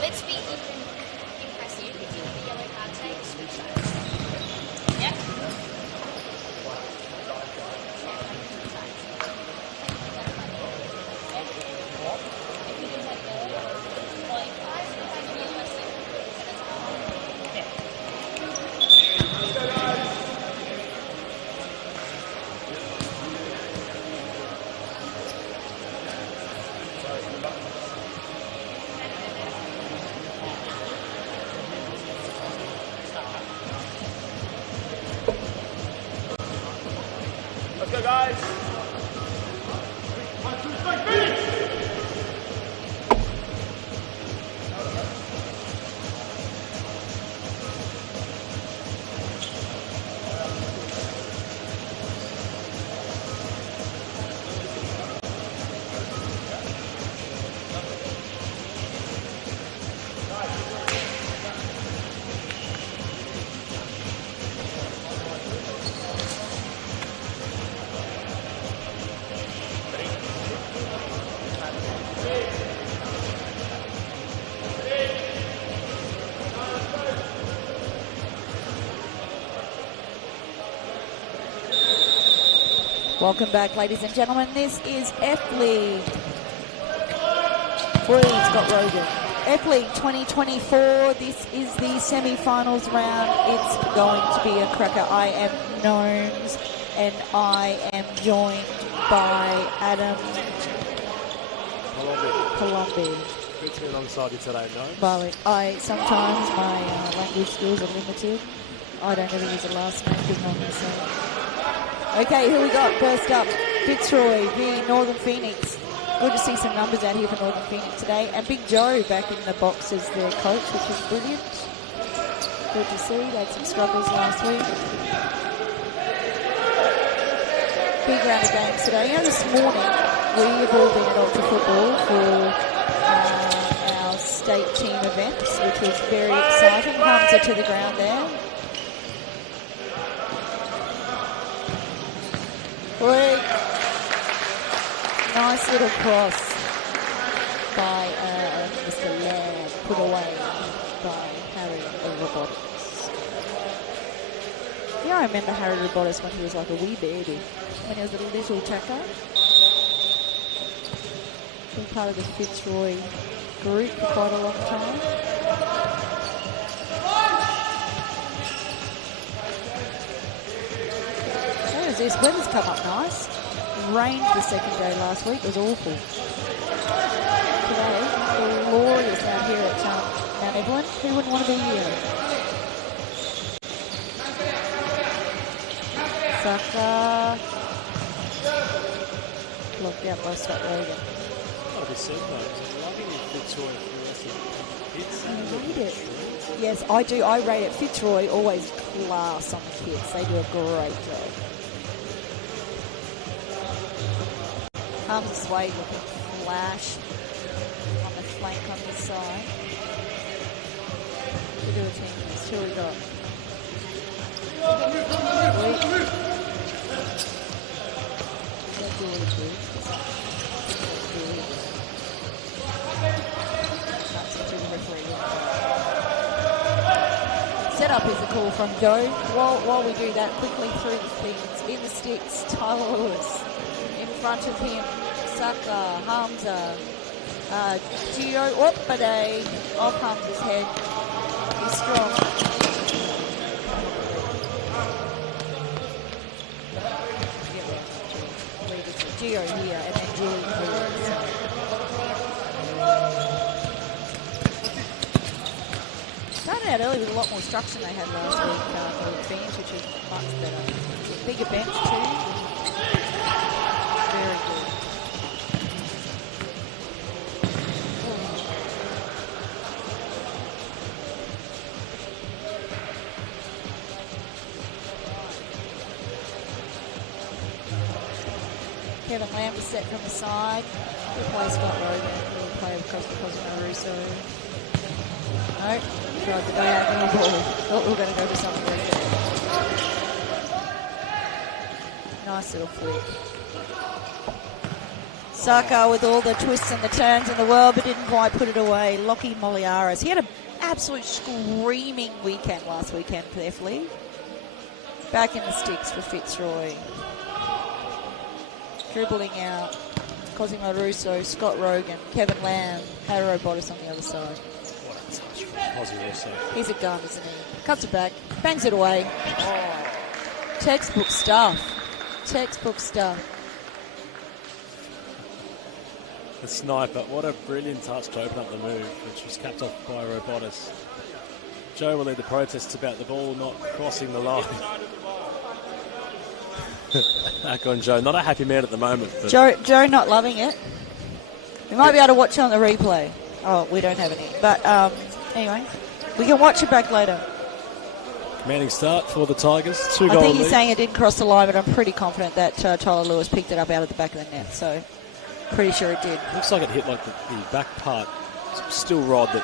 Let's be impressive. If you have a yellow card, take switch sides. Yep. Let's go, guys. Welcome back, ladies and gentlemen. This is F-League. Boys got Rogan. F-League 2024. This is the semi-finals round. It's going to be a cracker. I am Gnomes. and I am joined by Adam Colombi. Good to be alongside you today, Joe. Barley. Sometimes my language skills are limited. I don't ever use a last name because no one knows that. Okay, who we got? First up, Fitzroy v Northern Pheonix. Good to see some numbers out here for Northern Pheonix today. And Big Joe back in the box as their coach, which is brilliant. Good to see. They had some struggles last week. Big round of games today. And this morning, we have all been at Ultra Football for our state team events, which was very exciting. Hamza to the ground there. Quick. Nice little cross by Mr. Lamb, put away by Harry Robotics. Yeah, I remember Harry Robotics when he was like a wee baby, when he was a little tacker. Been part of the Fitzroy group for quite a long time. How is this? Weather's come up nice. Rained the second day last week. It was awful. Today, glorious out here at Mount Evelyn. Who wouldn't want to be here? Saka. Blocked out by Scott Logan. Gotta be said, though. Loving your Fitzroy for the kids. I rate it. Yes, I do. I rate it. Fitzroy always class on the kids. They do a great job. Comes way with a flash on the flank on this side. To do a team list. Who we got? That's all it is. Setup is a call from Joe. While we do that, quickly through the things. In the sticks, Tyler Lewis. In front of him, Saka, Hamza, Gio Opade off Hamza's head. He's strong. Gio here, and then Julie here. Started out early with a lot more structure than they had last week with teams, which is much better. Bigger bench too. Very good. Kevin Lamb was set from the side. Good play, Scott Logan. Good play across the Cosmo Russo. No, tried to go out in the ball. Thought we were going to go for something very good. Nice little flick. Saka with all the twists and the turns in the world, but didn't quite put it away. Lockie Moliaris. He had an absolute screaming weekend last weekend for F-League. Back in the sticks for Fitzroy. Dribbling out. Cosimo Russo, Scott Rogan, Kevin Lamb, Harry Robotis on the other side. What a touch from Cosimo Russo. He's a gun, isn't he? Cuts it back, bangs it away. Oh. Textbook stuff. Textbook stuff. The sniper, what a brilliant touch to open up the move, which was capped off by Robotis. Joe will lead the protests about the ball not crossing the line. Back on Joe. Not a happy man at the moment. But Joe not loving it. We might be able to watch it on the replay. Oh, we don't have any. But anyway, we can watch it back later. Commanding start for the Tigers. I Two-goal think he's lead. saying it didn't cross the line, but I'm pretty confident that Tyler Lewis picked it up out of the back of the net. So pretty sure it did. Looks like it hit like the back part. Still rod that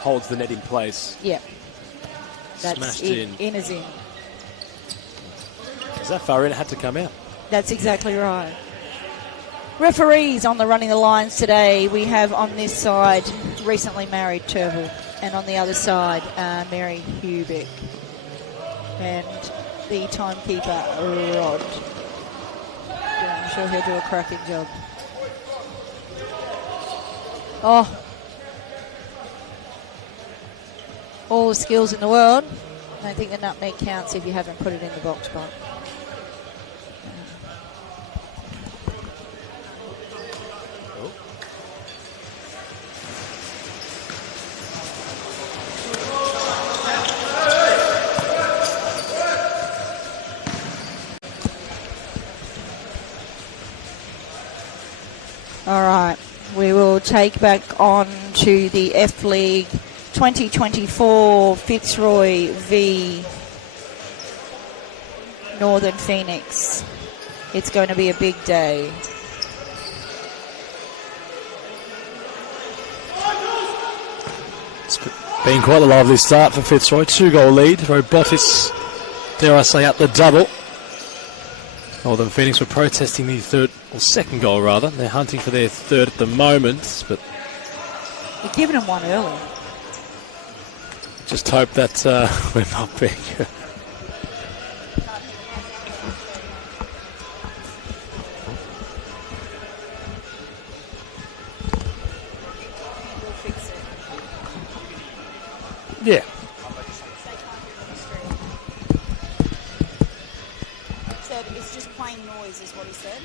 holds the net in place. Yeah. That's Smashed in. in. In is in. Is that far in? It had to come out. That's exactly right. Referees on the running the lines today. We have on this side recently married Turville, and on the other side Mary Hubick, and the timekeeper Rod. Yeah, I'm sure he'll do a cracking job. Oh, all the skills in the world. I don't think the nutmeg counts if you haven't put it in the box, but take back on to the F League 2024 Fitzroy v Northern Pheonix. It's going to be a big day. It's been quite a lively start for Fitzroy. 2-goal lead. Robotis, dare I say, up the double. Northern Pheonix were protesting the second goal rather. They're hunting for their third at the moment, but They're giving them one early. just hope that we're not big. Yeah. Said it's just plain noise, is what he said.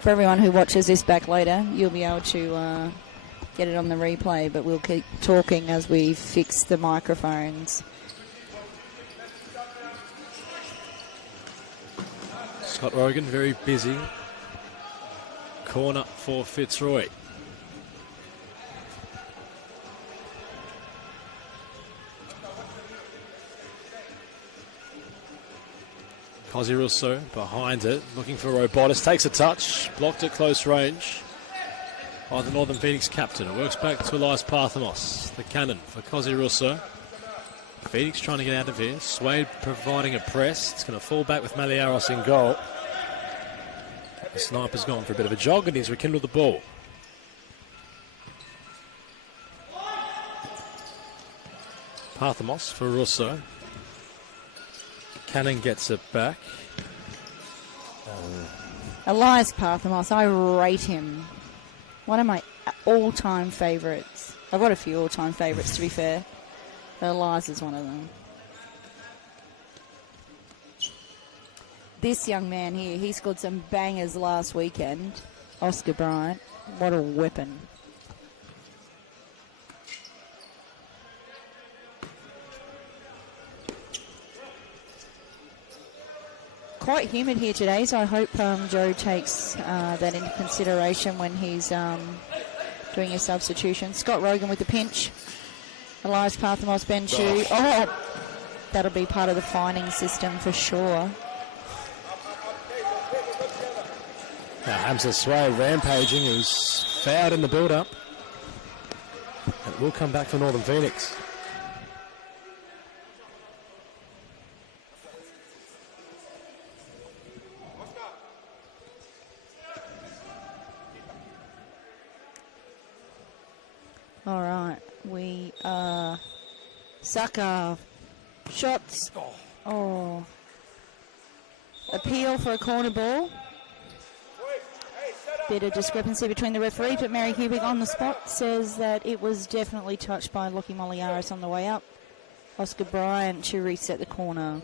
For everyone who watches this back later, you'll be able to get it on the replay, but we'll keep talking as we fix the microphones. Scott Rogan very busy. Corner for Fitzroy. Cosy Russo behind it, looking for Robotis. Takes a touch, blocked at close range by the Northern Pheonix captain. It works back to Elias Parthamos, the cannon for Cosy Russo. Phoenix trying to get out of here. Swade providing a press. It's going to fall back with Maliaros in goal. The sniper's gone for a bit of a jog and he's rekindled the ball. Parthamos for Russo. Cannon gets it back. Elias Parthamos, I rate him. One of my all-time favourites. I've got a few all-time favourites, to be fair. But Elias is one of them. This young man here, he scored some bangers last weekend. Oscar Bryant, what a weapon. Quite humid here today, so I hope Joe takes that into consideration when he's doing his substitution. Scott Rogan with the pinch. Elias Parthamos, Ben Chu. Oh, that'll be part of the fining system for sure. Now Hamza Sway rampaging, who's fouled in the build-up. It will come back for Northern Pheonix. All right, we Saka shots. Oh, appeal for a corner ball. Bit of discrepancy between the referee, but Mary Hubig on the spot says that it was definitely touched by Lockie Moliaris on the way up. Oscar Bryant to reset the corner.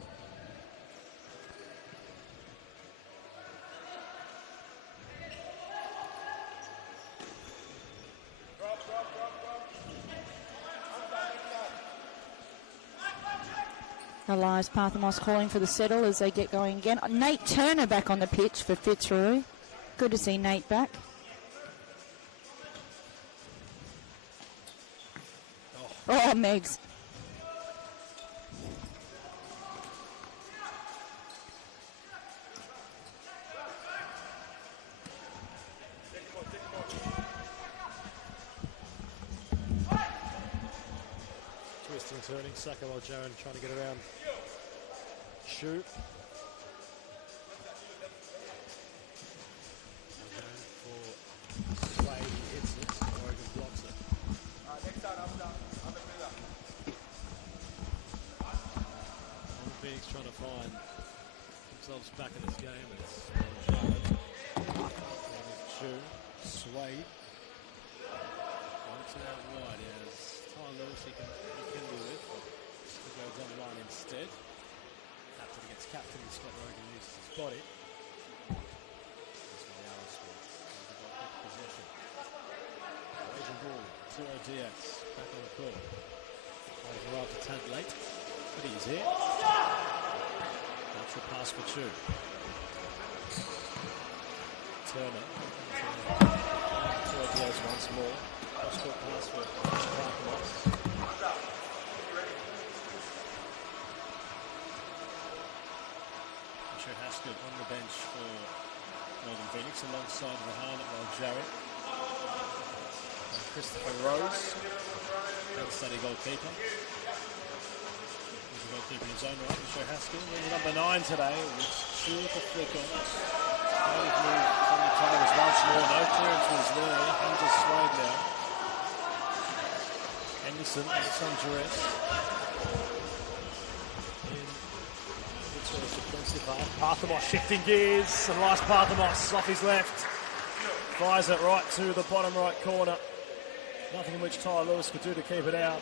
Elias Parthamos calling for the settle as they get going again. Nate Turner back on the pitch for Fitzroy. Good to see Nate back. Oh, Megs. Twisting, turning, Saka while Jaron trying to get around. Shoot. Trying to find themselves back in this game. It's Swade. Once out wide, he has Ty Lewis he can rekindle with. He goes on the line instead. Captain against captain, Scott Rogan uses his body. Asian ball, 0 Diaz, back on the court. Might have arrived a tad late, but he's here. the pass for Chu. Turner. Diaz once more. Cross-court pass for Parkamos. Haskell on the bench for Northern Phoenix alongside Rahan while Jarrett. And Christopher Rose, steady goalkeeper. He's a goalkeeper in his own right, Michelle Haskell. Then number 9 today, with Chu at the flick on. Slowly moved from the Tigers once more. No clearance was there. He just slowed now. Henderson, it's on duress. Parthamos shifting gears, and last Parthamos off his left. Fires it right to the bottom right corner. Nothing in which Tyler Lewis could do to keep it out.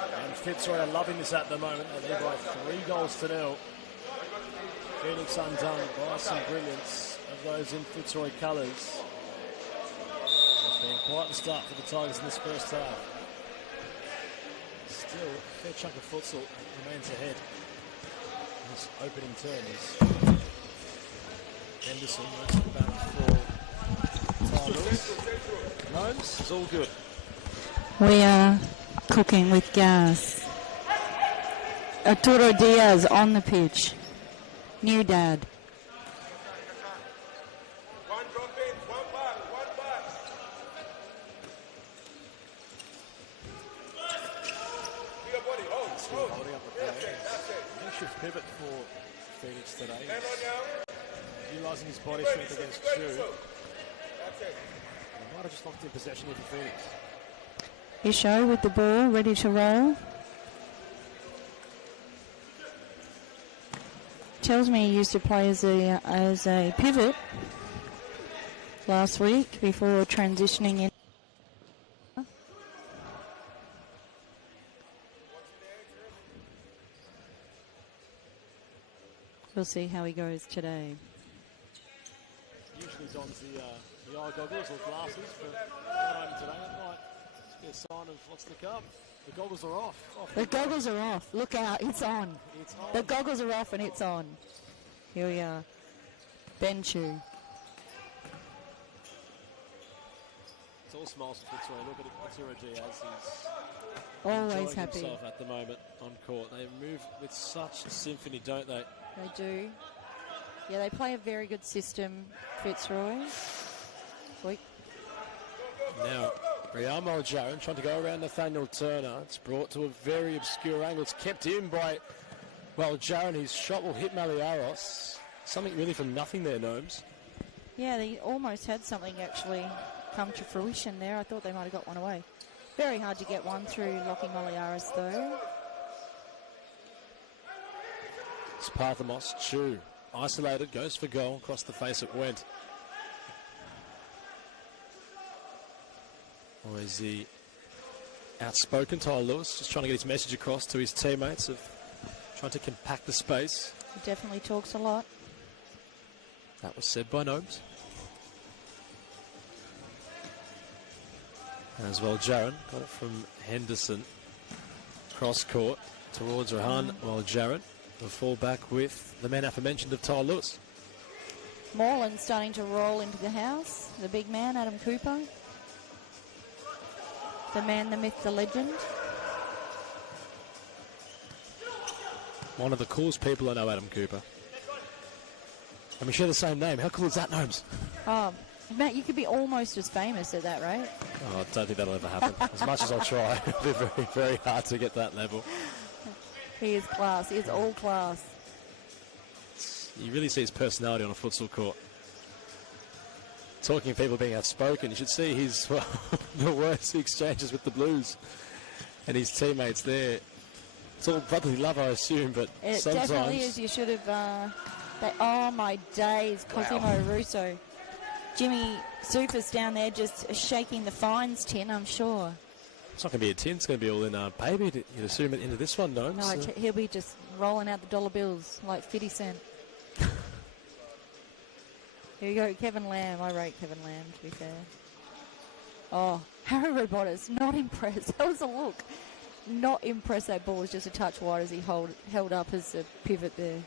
And Fitzroy are loving this at the moment. They lead by 3-0. Pheonix undone by some brilliance of those in Fitzroy colours. It's been quite the start for the Tigers in this first half. Still, a fair chunk of futsal remains ahead. This opening turn is Henderson looks back for Tyler Lewis. Gnomes, it's all good. We are cooking with gas. Arturo Diaz on the pitch. New dad. One drop in, one back. Your body, hold. Holding up the play. Makeshift pivot for Pheonix today. Utilising his body strength against Chu. He might have just locked in possession here for Pheonix. Isho with the ball, ready to roll. Tells me he used to play as a pivot last week before transitioning in. We'll see how he goes today. Usually dons the eye goggles or glasses, but not over today. That might be a sign of what's to come. The goggles are off. The goggles are off. Look out, it's on. It's on. The goggles are off and it's on. Here we are. Ben Chu. It's all smiles for Fitzroy. Look at Arturo Diaz. He's Always enjoying happy. himself at the moment on court. They move with such symphony, don't they? They do. Yeah, they play a very good system, Fitzroy. Wait. Now, Riamo Jaron trying to go around Nathaniel Turner. It's brought to a very obscure angle. It's kept in by, well, Jaron. His shot will hit Maliaros. Something really from nothing there, Gnomes. Yeah, they almost had something actually come to fruition there. I thought they might have got one away. Very hard to get one through Lockie Maliaros, though. It's Parthamos. Chu. Isolated, goes for goal. Across the face it went. Always the outspoken Tyler Lewis, just trying to get his message across to his teammates of trying to compact the space. He definitely talks a lot. That was said by Gnomes. As well, Jaron got it from Henderson. Cross court towards Rahan, while Jaron the fullback with the man aforementioned of Tyler Lewis. Moreland starting to roll into the house. The big man, Adam Cooper. The man, the myth, the legend. One of the coolest people I know, Adam Cooper. And we share the same name. How cool is that, Gnomes? Oh, Matt, you could be almost as famous at that rate. Oh, I don't think that'll ever happen. As much as I'll try, it'll be very, very hard to get that level. He is class. He is all class. You really see his personality on a futsal court. Talking of people being outspoken, you should see his, well, the worst exchanges with the Blues and his teammates there. It's all brotherly love, I assume, but It sometimes... definitely is. You should have... oh, my days. Cosimo Russo. Jimmy Super's down there just shaking the fines tin, I'm sure. It's not going to be a tin, it's going to be all in baby. You'd assume it into this one, no? No, he'll be just rolling out the dollar bills like 50 Cent. Here we go, Kevin Lamb. I rate Kevin Lamb, to be fair. Oh, Harry Robotis, not impressed. That was a look. Not impressed that ball was just a touch wide as he held up as a pivot there.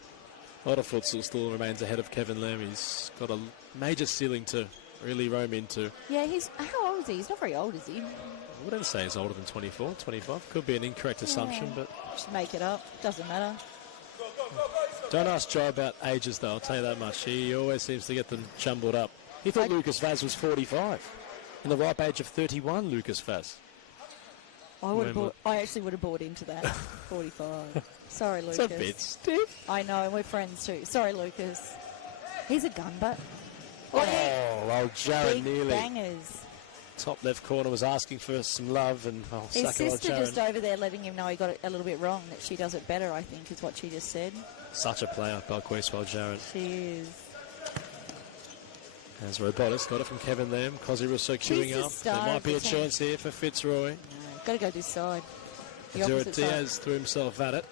A lot of futsal still remains ahead of Kevin Lamb. He's got a major ceiling to really roam into. Yeah, how old is he? He's not very old, is he? I wouldn't say he's older than 24, 25. Could be an incorrect assumption, but Just make it up. Doesn't matter. don't ask Joe about ages, though. I'll tell you that much. He always seems to get them jumbled up. He thought Lucas Vaz was 45. In the ripe age of 31, Lucas Vaz. I actually would have bought into that. 45. Sorry, Lucas. It's a bit stiff. I know, and we're friends too. Sorry, Lucas. He's a gun butt. Oh, well, Jared Big nearly. bangers. Top left corner was asking for some love, and His suck it, old sister Jared. just over there letting him know he got it a little bit wrong, that she does it better, I think, is what she just said. Such a player, Belquist, Jared. She is. As Robotis got it from Kevin Lamb. Cosy Russo queuing She's the up. star There might of be the a team. chance here for Fitzroy. No, got to go this side. The Adura opposite side. Diaz threw himself at it.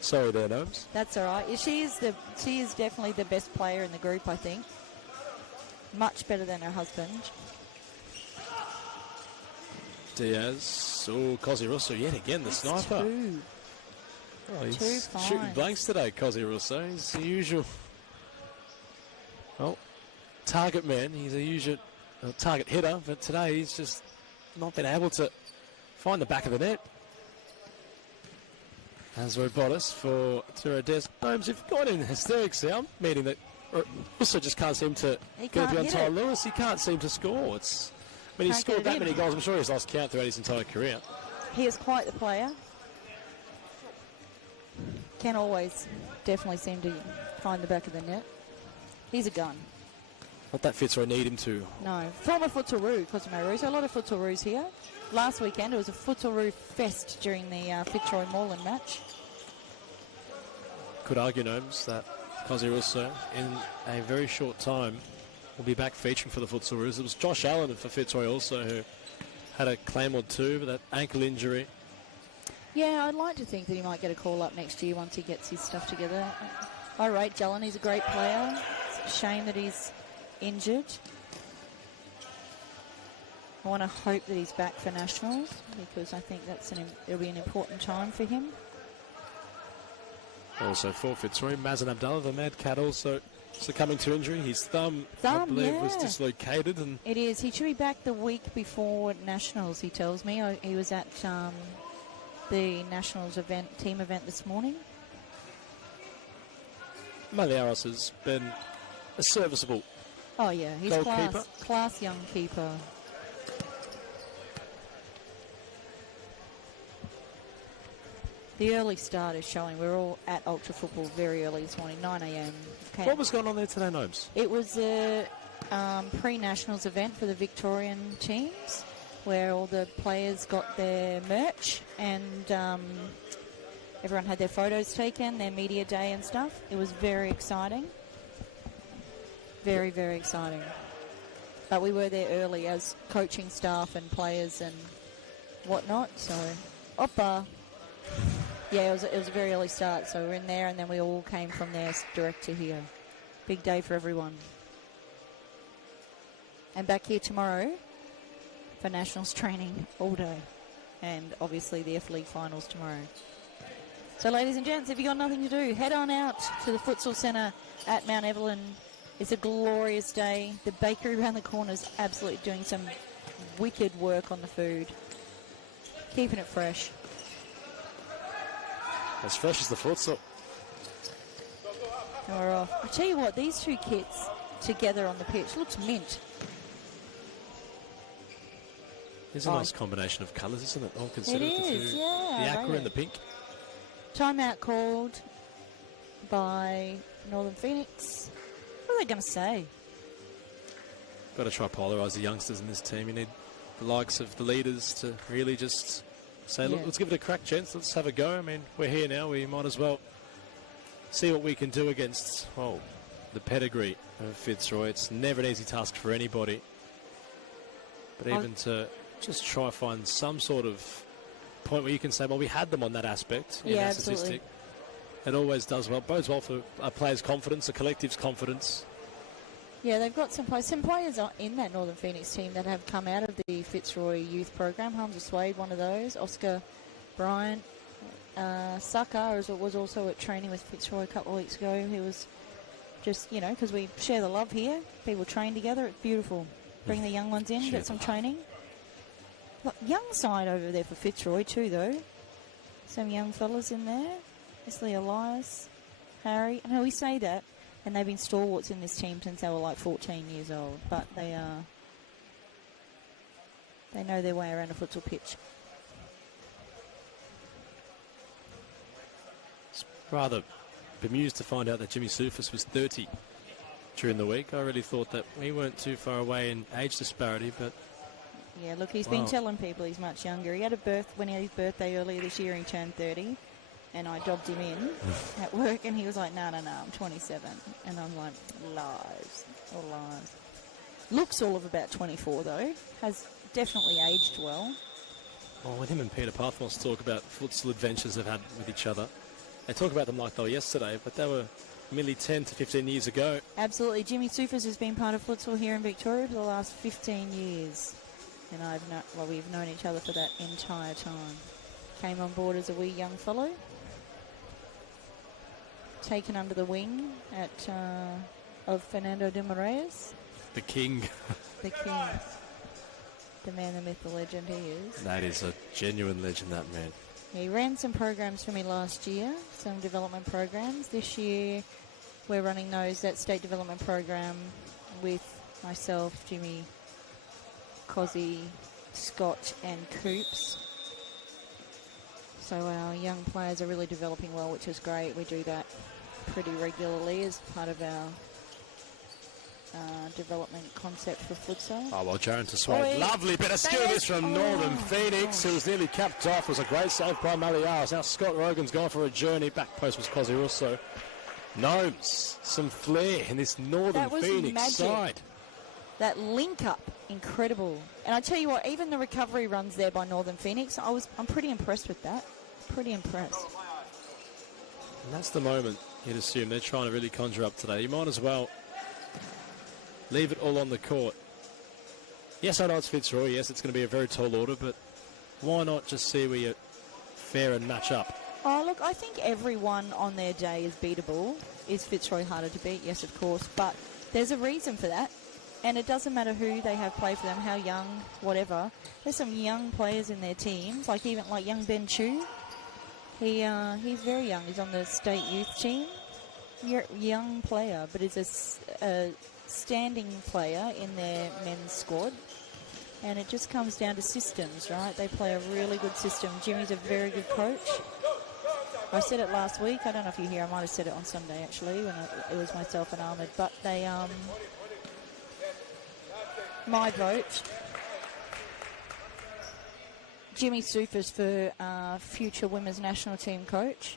Sorry there, Gnomes. That's all right. Yeah, she is definitely the best player in the group, I think. Much better than her husband. Diaz. Oh, Cosy Russo yet again, the sniper. Two. Oh, he's Two shooting fines. blanks today, Cosy Russo. He's the usual. Well, target man. He's a usual target hitter, but today he's just not been able to find the back of the net. As Robotis for Des. Holmes, you've gone in hysterics there. I'm meaning that Russo just can't seem to He go can't beyond hit Ty it. Lewis. He can't seem to score. He's Can't scored get it that in. many goals. I'm sure he's lost count throughout his entire career. He is quite the player. Can always definitely seem to find the back of the net. He's a gun. Not that Fitzroy need him to. No. Former Futsalroo, Cosimo. So a lot of Futsalroos here. Last weekend it was a Futsalroo fest during the Fitzroy Moreland match. Could argue, Gnomes, that Cosy Russo, in a very short time, will be back featuring for the Futsaroos. It was Josh Allen for Fitzroy also, who had a claim or two with that ankle injury. Yeah, I'd like to think that he might get a call up next year once he gets his stuff together. I rate Jalen. He's a great player. It's a shame that he's injured. I want to hope that he's back for Nationals because I think it'll be an important time for him. Also for Fitzroy, Mazen Abdallah, the Mad Cat, also succumbing to injury. His thumb I believe, was yeah. dislocated. And It is. He should be back the week before Nationals, he tells me. He was at the Nationals team event this morning. Maliaros has been a serviceable. Oh, yeah. He's Goalkeeper. class young keeper. The early start is showing. We're all at Ultra Football very early this morning, 9 a.m. What was going on there today, Gnomes? It was a pre-Nationals event for the Victorian teams where all the players got their merch and everyone had their photos taken, their media day and stuff. It was very exciting. Very, very exciting. But we were there early as coaching staff and players and whatnot. So, oppa. Yeah, it was a very early start. So we're in there and then we all came from there direct to here. Big day for everyone. And back here tomorrow for Nationals training all day. And obviously the F League finals tomorrow. So ladies and gents, if you've got nothing to do, head on out to the Futsal Centre at Mount Evelyn. It's a glorious day. The bakery around the corner is absolutely doing some wicked work on the food. Keeping it fresh. As fresh as the futsal. And we're off. I tell you what, these two kits together on the pitch looks mint. It's a nice combination of colours, isn't it? All It considered. is, the yeah. I aqua rate and the it. pink. Timeout called by Northern Pheonix. What are they going to say? Got to try polarise the youngsters in this team. You need the likes of the leaders to really just say, look, Yeah. let's give it a crack, gents. Let's have a go. I mean, we're here now. We might as well see what we can do against, the pedigree of Fitzroy. It's never an easy task for anybody. But even to just try find some sort of point where you can say, well, we had them on that aspect in Yeah, that statistic. absolutely. It always does well. Bodes well for a player's confidence, a collective's confidence. Yeah, they've got some players in that Northern Pheonix team that have come out of the Fitzroy youth program. Hamza Swade, one of those. Oscar Bryant, Saka, as it was also at training with Fitzroy a couple of weeks ago. He was just, because we share the love here. People train together. It's beautiful. Bring the young ones in, get some training. Look, young side over there for Fitzroy too, though. Some young fellas in there. Wesley, Elias, Harry. I know we say that, and they've been stalwarts in this team since they were like 14 years old. But they know their way around a futsal pitch. Rather bemused to find out that Jimmy Sufis was 30 during the week. I really thought that we weren't too far away in age disparity, but... Yeah, look, he's been telling people he's much younger. He had when he had his birthday earlier this year, he turned 30, and I dobbed him in at work, and he was like, no, I'm 27. And I'm like, lies, all lies. Looks all of about 24, though. Has definitely aged well. Well, when him and Peter Pathmos talk about futsal adventures they've had with each other, they talk about them like they were yesterday, but they were merely 10 to 15 years ago. Absolutely. Jimmy Sufis has been part of futsal here in Victoria for the last 15 years. And we've known each other for that entire time. Came on board as a wee young fellow. Taken under the wing of Fernando de Moraes. The king. The king. The man, the myth, the legend he is. That is a genuine legend, that man. He ran some programs for me last year, some development programs. This year we're running that state development program with myself, Jimmy, Cozzy, Scott and Coops. So our young players are really developing well, which is great. We do that pretty regularly as part of our development concept for futsal. Oh, well, Jaron to Swade. Lovely bit of skill this from Northern Pheonix, who was nearly capped off. It was a great save by Maliaras. Now Scott Rogan's gone for a journey. Back post was Cozzy Russo. Gnomes, some flair in this Northern Pheonix magic. side. That link up, incredible. And I tell you what, even the recovery runs there by Northern Pheonix, I'm pretty impressed with that. Pretty impressed. And that's the moment you'd assume they're trying to really conjure up today. You might as well leave it all on the court. Yes, I know it's Fitzroy. Yes, it's going to be a very tall order, but why not just see where you're fair and match up? Oh, look, I think everyone on their day is beatable. Is Fitzroy harder to beat? Yes, of course. But there's a reason for that. And it doesn't matter who they have play for them, how young, whatever. There's some young players in their teams, like young Ben Chu. He's very young. He's on the state youth team. Young player, but is a standing player in their men's squad. And it just comes down to systems, right? They play a really good system. Jimmy's a very good coach. I said it last week. I don't know if you hear. I might have said it on Sunday, actually, when it was myself and Ahmed. But they, my vote, Jimmy Sufis for future women's national team coach.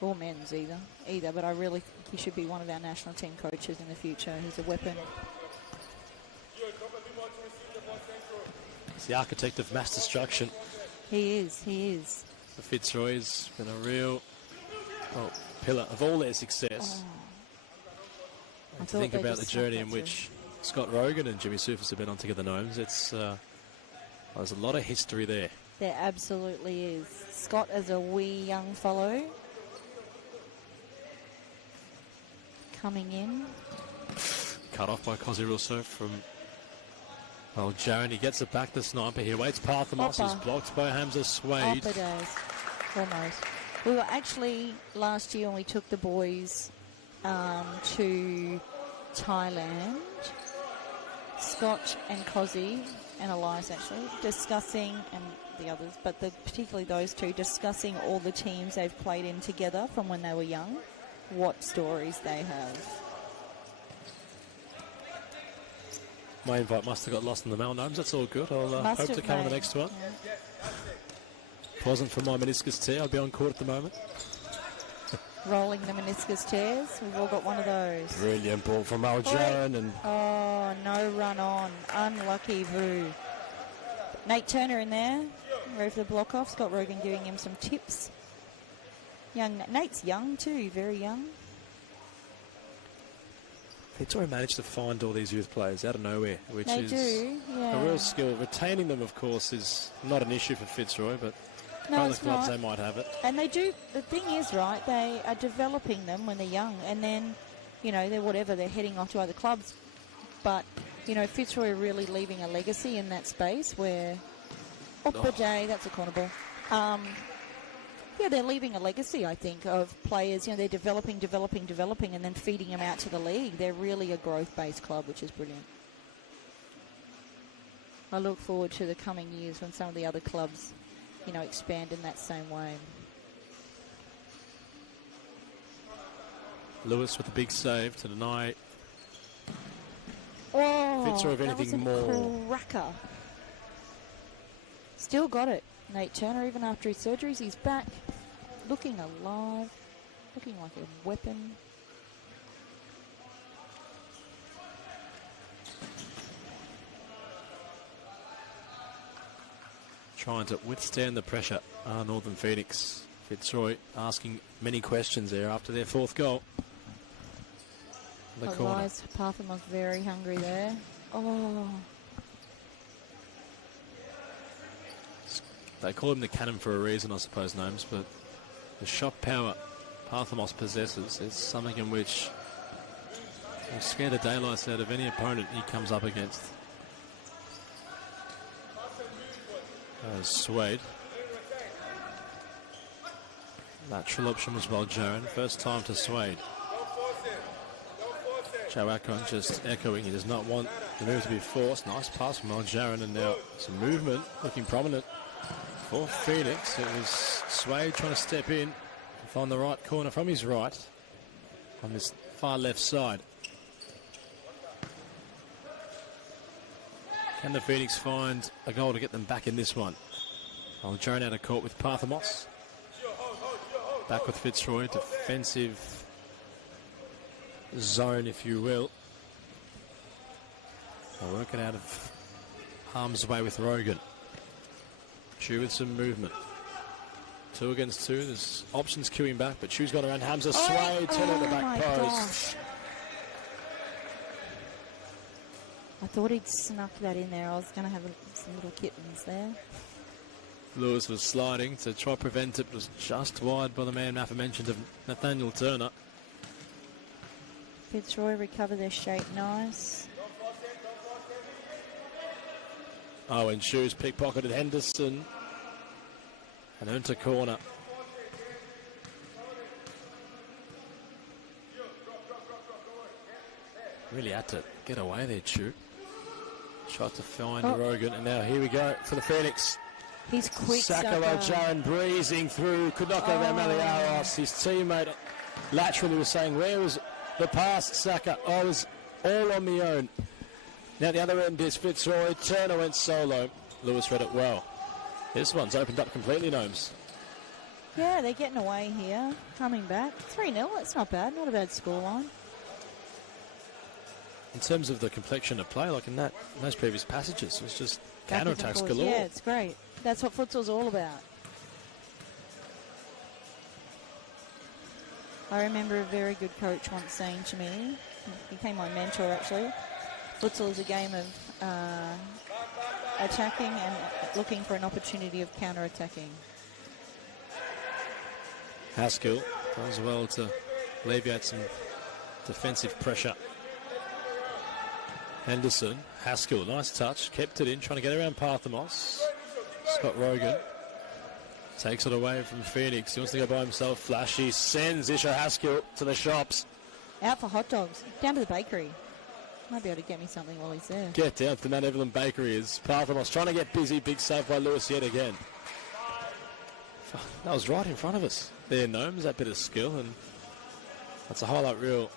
Or men's either, but I really think he should be one of our national team coaches in the future. He's a weapon. He's the architect of mass destruction. He is. The Fitzroy's been a real pillar of all their success. And to think about the journey in which Scott Rogan and Jimmy Sufis have been on together, Gnomes, there's a lot of history there. There absolutely is. Scott as a wee young fellow. Coming in. Cut off by Cozzy Russo from Jaron. He gets it back to Sniper. He waits Parthamos. He's blocked by Hamza Swade. Upper days. Almost. We were actually last year when we took the boys to Thailand. Scott and Cozzy and Elias actually discussing, and the others, but particularly those two, discussing all the teams they've played in together from when they were young. What stories they have. My invite must have got lost in the mail, Gnomes. That's all good. I'll hope to come on the next one. Yeah. If it wasn't for my meniscus tear, I'd be on court at the moment. Rolling the meniscus tears. We've all got one of those. Brilliant ball from Jaron. And oh, no run on. Unlucky Vu. Nate Turner in there. Ready for the block off. Scott Rogan giving him some tips. Nate's young too, very young. Fitzroy managed to find all these youth players out of nowhere, which is a real skill. Retaining them, of course, is not an issue for Fitzroy, but No, Other it's clubs, not. they might have it. And they do. The thing is, right? They are developing them when they're young, and then, you know, they're heading off to other clubs. But you know, Fitzroy are really leaving a legacy in that space where. Day, that's a corner ball. Yeah, they're leaving a legacy, I think, of players. You know, they're developing, and then feeding them out to the league. They're really a growth-based club, which is brilliant. I look forward to the coming years when some of the other clubs, you know, expand in that same way. Lewis with a big save to deny Oh, Fitzroy of anything that was a more. cracker. Still got it. Nate Turner, even after his surgeries, he's back, looking alive, looking like a weapon. Trying to withstand the pressure. Northern Pheonix. Fitzroy asking many questions there after their fourth goal. The corner. Otherwise, Parthemon's very hungry there. Oh, They call him the cannon for a reason, I suppose, Gnomes, but the shot power Parthamos possesses is something in which will scare the daylights out of any opponent he comes up against. Swade. Lateral option was well, Jaron. First time to Swade. Joe Akron just echoing. He does not want the move to be forced. Nice pass from Al Jaron, and now some movement looking prominent for Pheonix. It was Swade trying to step in and find the right corner from his right on this far left side. Can the Pheonix find a goal to get them back in this one? Al Jaron out of court with Parthamos. Back with Fitzroy. Defensive zone, if you will. They'll work it out of harm's way with Rogan. Chew with some movement. 2 against 2. There's options queuing back, but Chew's got around Hamza. Sway, turn on the back post. Gosh. I thought he'd snuck that in there. I was going to have some little kittens there. Lewis was sliding to try to prevent it. Was just wide by the man aforementioned of Nathaniel Turner. Fitzroy recover their shape nice. Oh, and Shoes pickpocketed Henderson and earned a corner. Really had to get away there, Chew. Tried to find Rogan, and now here we go for the Pheonix. He's quick, Saka Jaron breezing through, could not go around Maliaros. His teammate laterally was saying, where was the pass, Saka? I was all on my own. Now at the other end is Fitzroy. Turner went solo. Lewis read it well. This one's opened up completely, Gnomes. Yeah, they're getting away here. Coming back. 3-0, that's not bad. Not a bad scoreline. In terms of the complexion of play, like in those previous passages, it was just counter-attacks galore. Yeah, it's great. That's what futsal's all about. I remember a very good coach once saying to me, he became my mentor actually, futsal is a game of attacking and looking for an opportunity of counter-attacking. Haskell does well to alleviate some defensive pressure. Henderson, Haskell, nice touch, kept it in, trying to get around Parthamos. Scott Rogan takes it away from Pheonix. He wants to go by himself. Flashy sends Isha Haskell to the shops. Out for hot dogs. Down to the bakery. Might be able to get me something while he's there. Get down to the Mount Evelyn Bakery is Parthamos trying to get busy. Big save by Lewis yet again. That was right in front of us. There, Gnomes, that bit of skill, and that's a highlight reel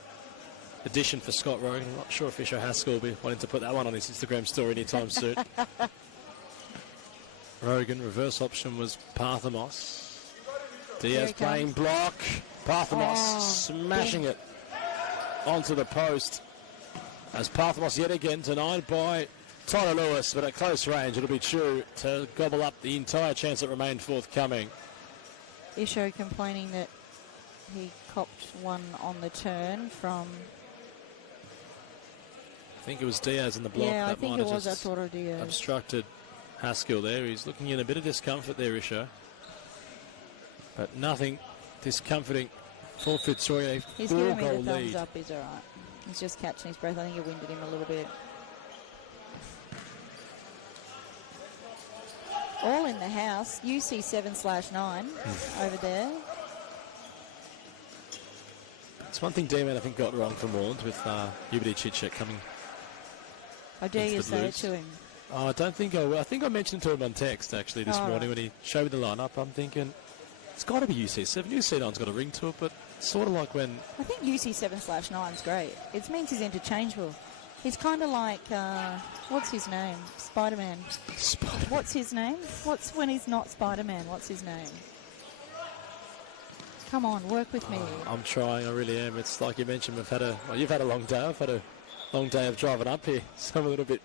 addition for Scott Rogan. I'm not sure if Isha Haskell will be wanting to put that one on his Instagram story anytime soon. Rogan, reverse option was Parthamos. Diaz playing block. Parthamos smashing it onto the post. As Parthamos yet again denied by Tyler Lewis, but at close range it'll be Chew to gobble up the entire chance that remained forthcoming. Isho complaining that he copped one on the turn from... I think it was Diaz in the block. Yeah, that I think might it have was. I just thought of Diaz. obstructed Haskell there. He's looking in a bit of discomfort there, Isho. But nothing discomforting for Fitzroy. He's giving me the Four-goal thumbs lead. up. He's all right. He's just catching his breath. I think he winded him a little bit. All in the house. UC 7/9 over there. It's one thing D-Man I think got wrong from Moreland with Ubidi Chitchet coming. How dare Into you the say it Blues. to him? Oh, I don't think I will. I think I mentioned it to him on text actually this Oh, morning right. when he showed me the lineup. I'm thinking it's got to be UC7. UC9's got a ring to it, but sort of like when I think UC 7/9 is great. It means he's interchangeable. He's kind of like, what's his name? Spider-Man. What's his name? What's when he's not Spider-Man? What's his name? Come on, work with me. I'm trying, I really am. It's like you mentioned, you've had a long day. I've had a long day of driving up here, so I'm a little bit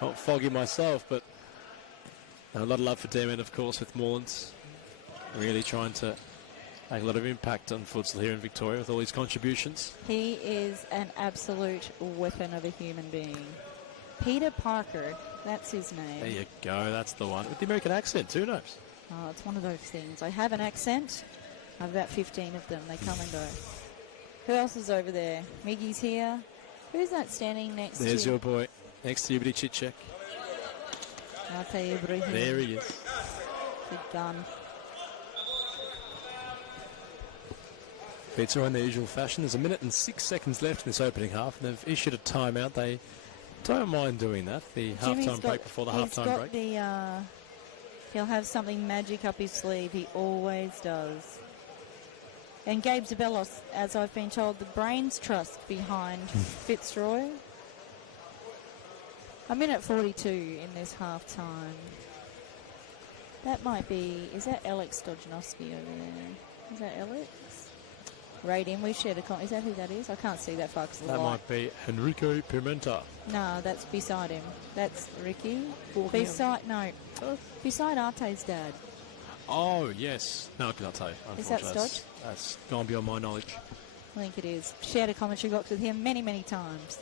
not foggy myself, but a lot of love for Damon, of course, with Morelands. Really trying to make a lot of impact on futsal here in Victoria with all his contributions. He is an absolute weapon of a human being. Peter Parker, that's his name. There you go, that's the one. With the American accent too, no? Oh, it's one of those things. I have an accent. I have about 15 of them. They come and go. Who else is over there? Miggy's here. Who's that standing next There's to? your boy, next to Ubidi Chitchek. Ibrahim. There he is. Big gun. Fitzroy in their usual fashion. There's 1 minute and 6 seconds left in this opening half, and they've issued a timeout. They don't mind doing that. The halftime break before the halftime break. He'll have something magic up his sleeve. He always does. And Gabe Zabelos, as I've been told, the brains trust behind Fitzroy. 1 minute 42 in this halftime. That might be... Is that Alex Stojanowski over there? Is that Alex? Rating, we shared a comment. Is that who that is? I can't see that far because of the That light. might be Enrico Pimenta. No, that's beside him. That's Ricky. Walking Beside Arte's dad. Oh, yes. No, I cannot tell you. Is that Unfortunately, Stodge? That's gone beyond my knowledge. I think it is. Shared a commentary box with him many, many times.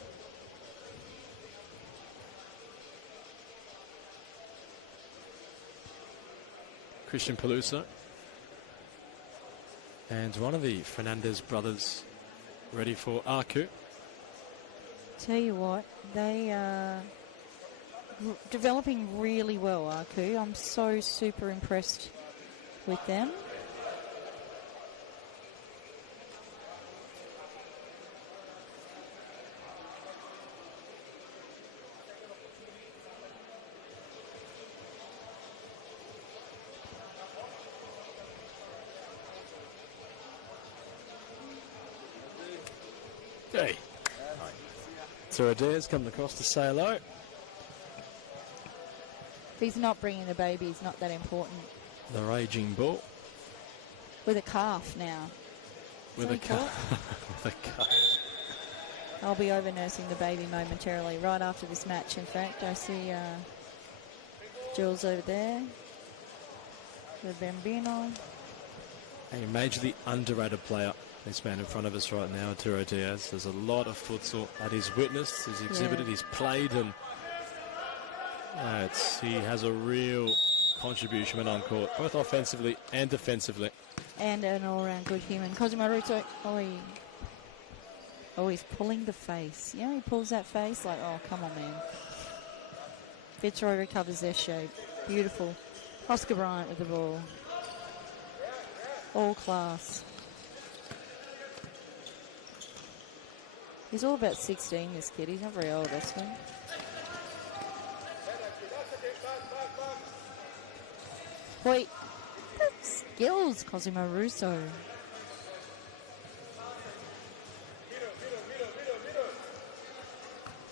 Christian Peluso. And one of the Fernandez brothers ready for Aku. Tell you what, they are developing really well, Aku. I'm so super impressed with them. Hey. So Adair's coming across to say hello. If he's not bringing the baby, it's not that important. The raging bull. With a calf now. With So a he caught? with a cut. I'll be over nursing the baby momentarily, right after this match, in fact. I see Jules over there. The Bambino. A majorly underrated player. This man in front of us right now, Arturo Diaz. There's a lot of futsal that he's witnessed, he's exhibited, he's played, and he has a real contribution when on court, both offensively and defensively. And an all-round good human. Cosimo Ruto. Oh, he's pulling the face. You know, he pulls that face like, oh, come on, man. Fitzroy recovers their shape. Beautiful. Oscar Bryant with the ball. All class. He's all about 16, this kid. He's not very old, that's one. Wait. Skills, Cosimo Russo.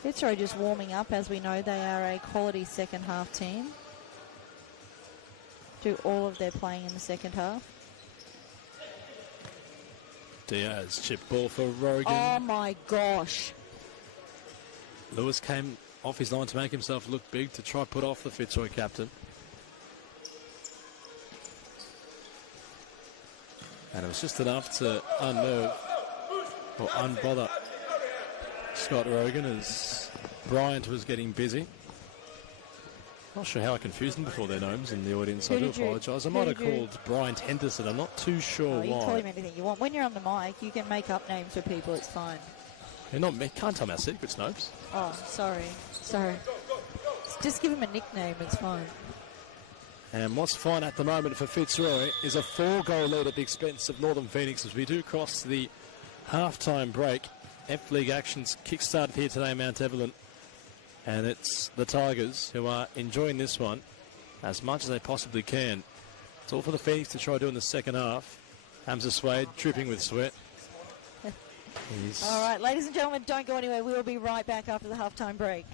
Fitzroy just warming up. As we know, they are a quality second half team. Do all of their playing in the second half. Diaz, chip ball for Rogan. Oh my gosh. Lewis came off his line to make himself look big to try put off the Fitzroy captain. And it was just enough to unnerve or unbother Scott Rogan as Bryant was getting busy. Not sure how I confused them before their names in the audience. Who I do did you- apologise. I who might have did you- called Brian Henderson. I'm not too sure Oh, you can call why. him anything you want. When you're on the mic, you can make up names for people. It's fine. You're not me. Can't tell me our secrets, Nopes. Oh, sorry. Just give him a nickname. It's fine. And what's fine at the moment for Fitzroy is a 4-goal lead at the expense of Northern Phoenix as we do cross the half-time break. F-League actions kick-started here today in Mount Evelyn. And it's the Tigers who are enjoying this one as much as they possibly can. It's all for the Phoenix to try doing the second half. Hamza Swade dripping with sweat. All right, ladies and gentlemen, don't go anywhere. We will be right back after the halftime break.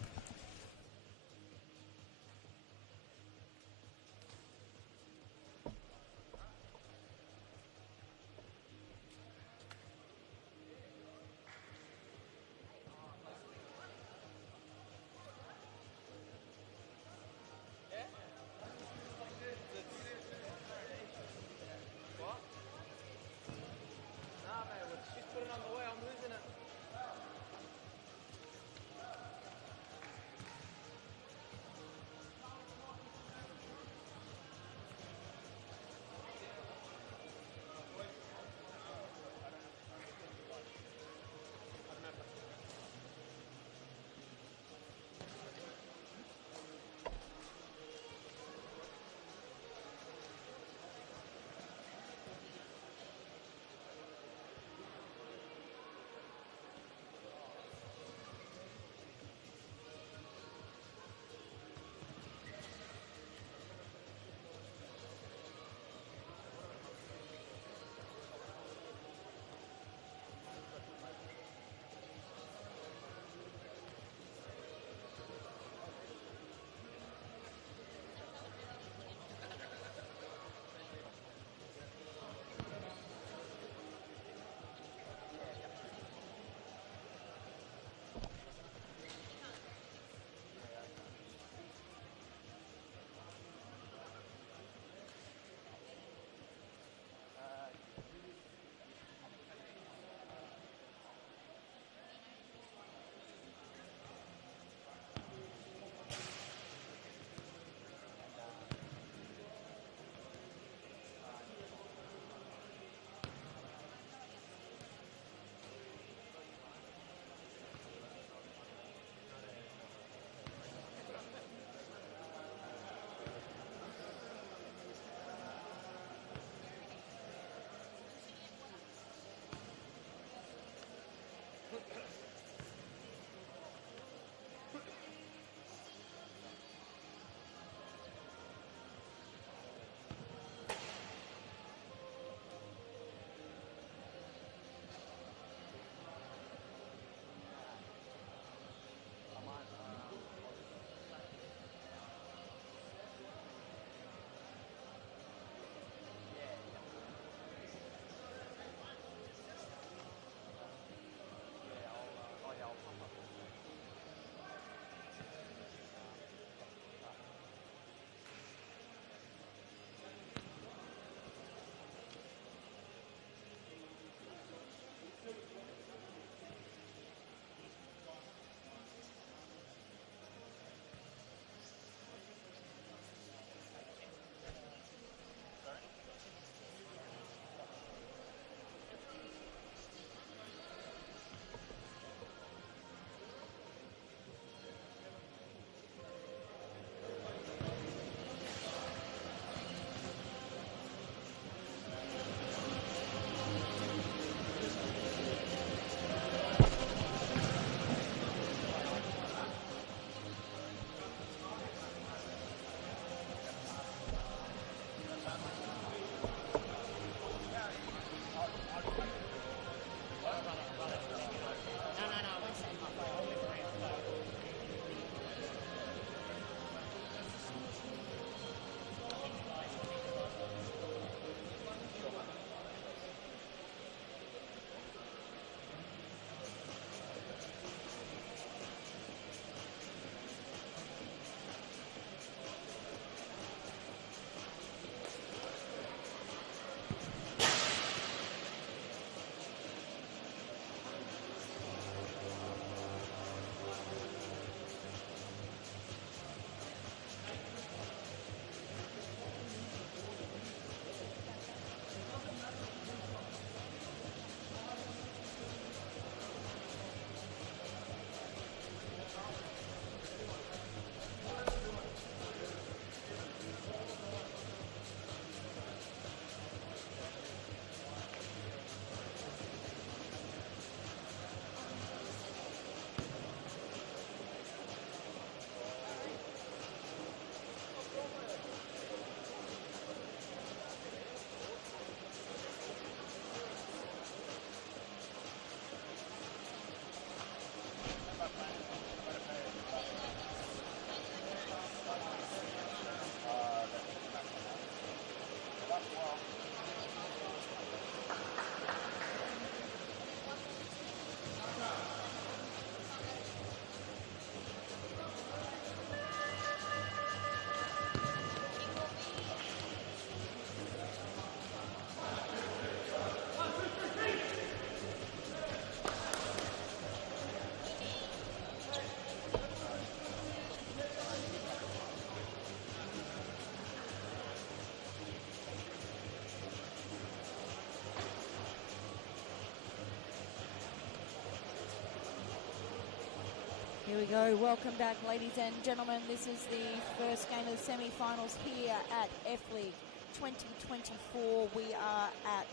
we go. Welcome back, ladies and gentlemen. This is the first game of the semi-finals here at F-League 2024. We are at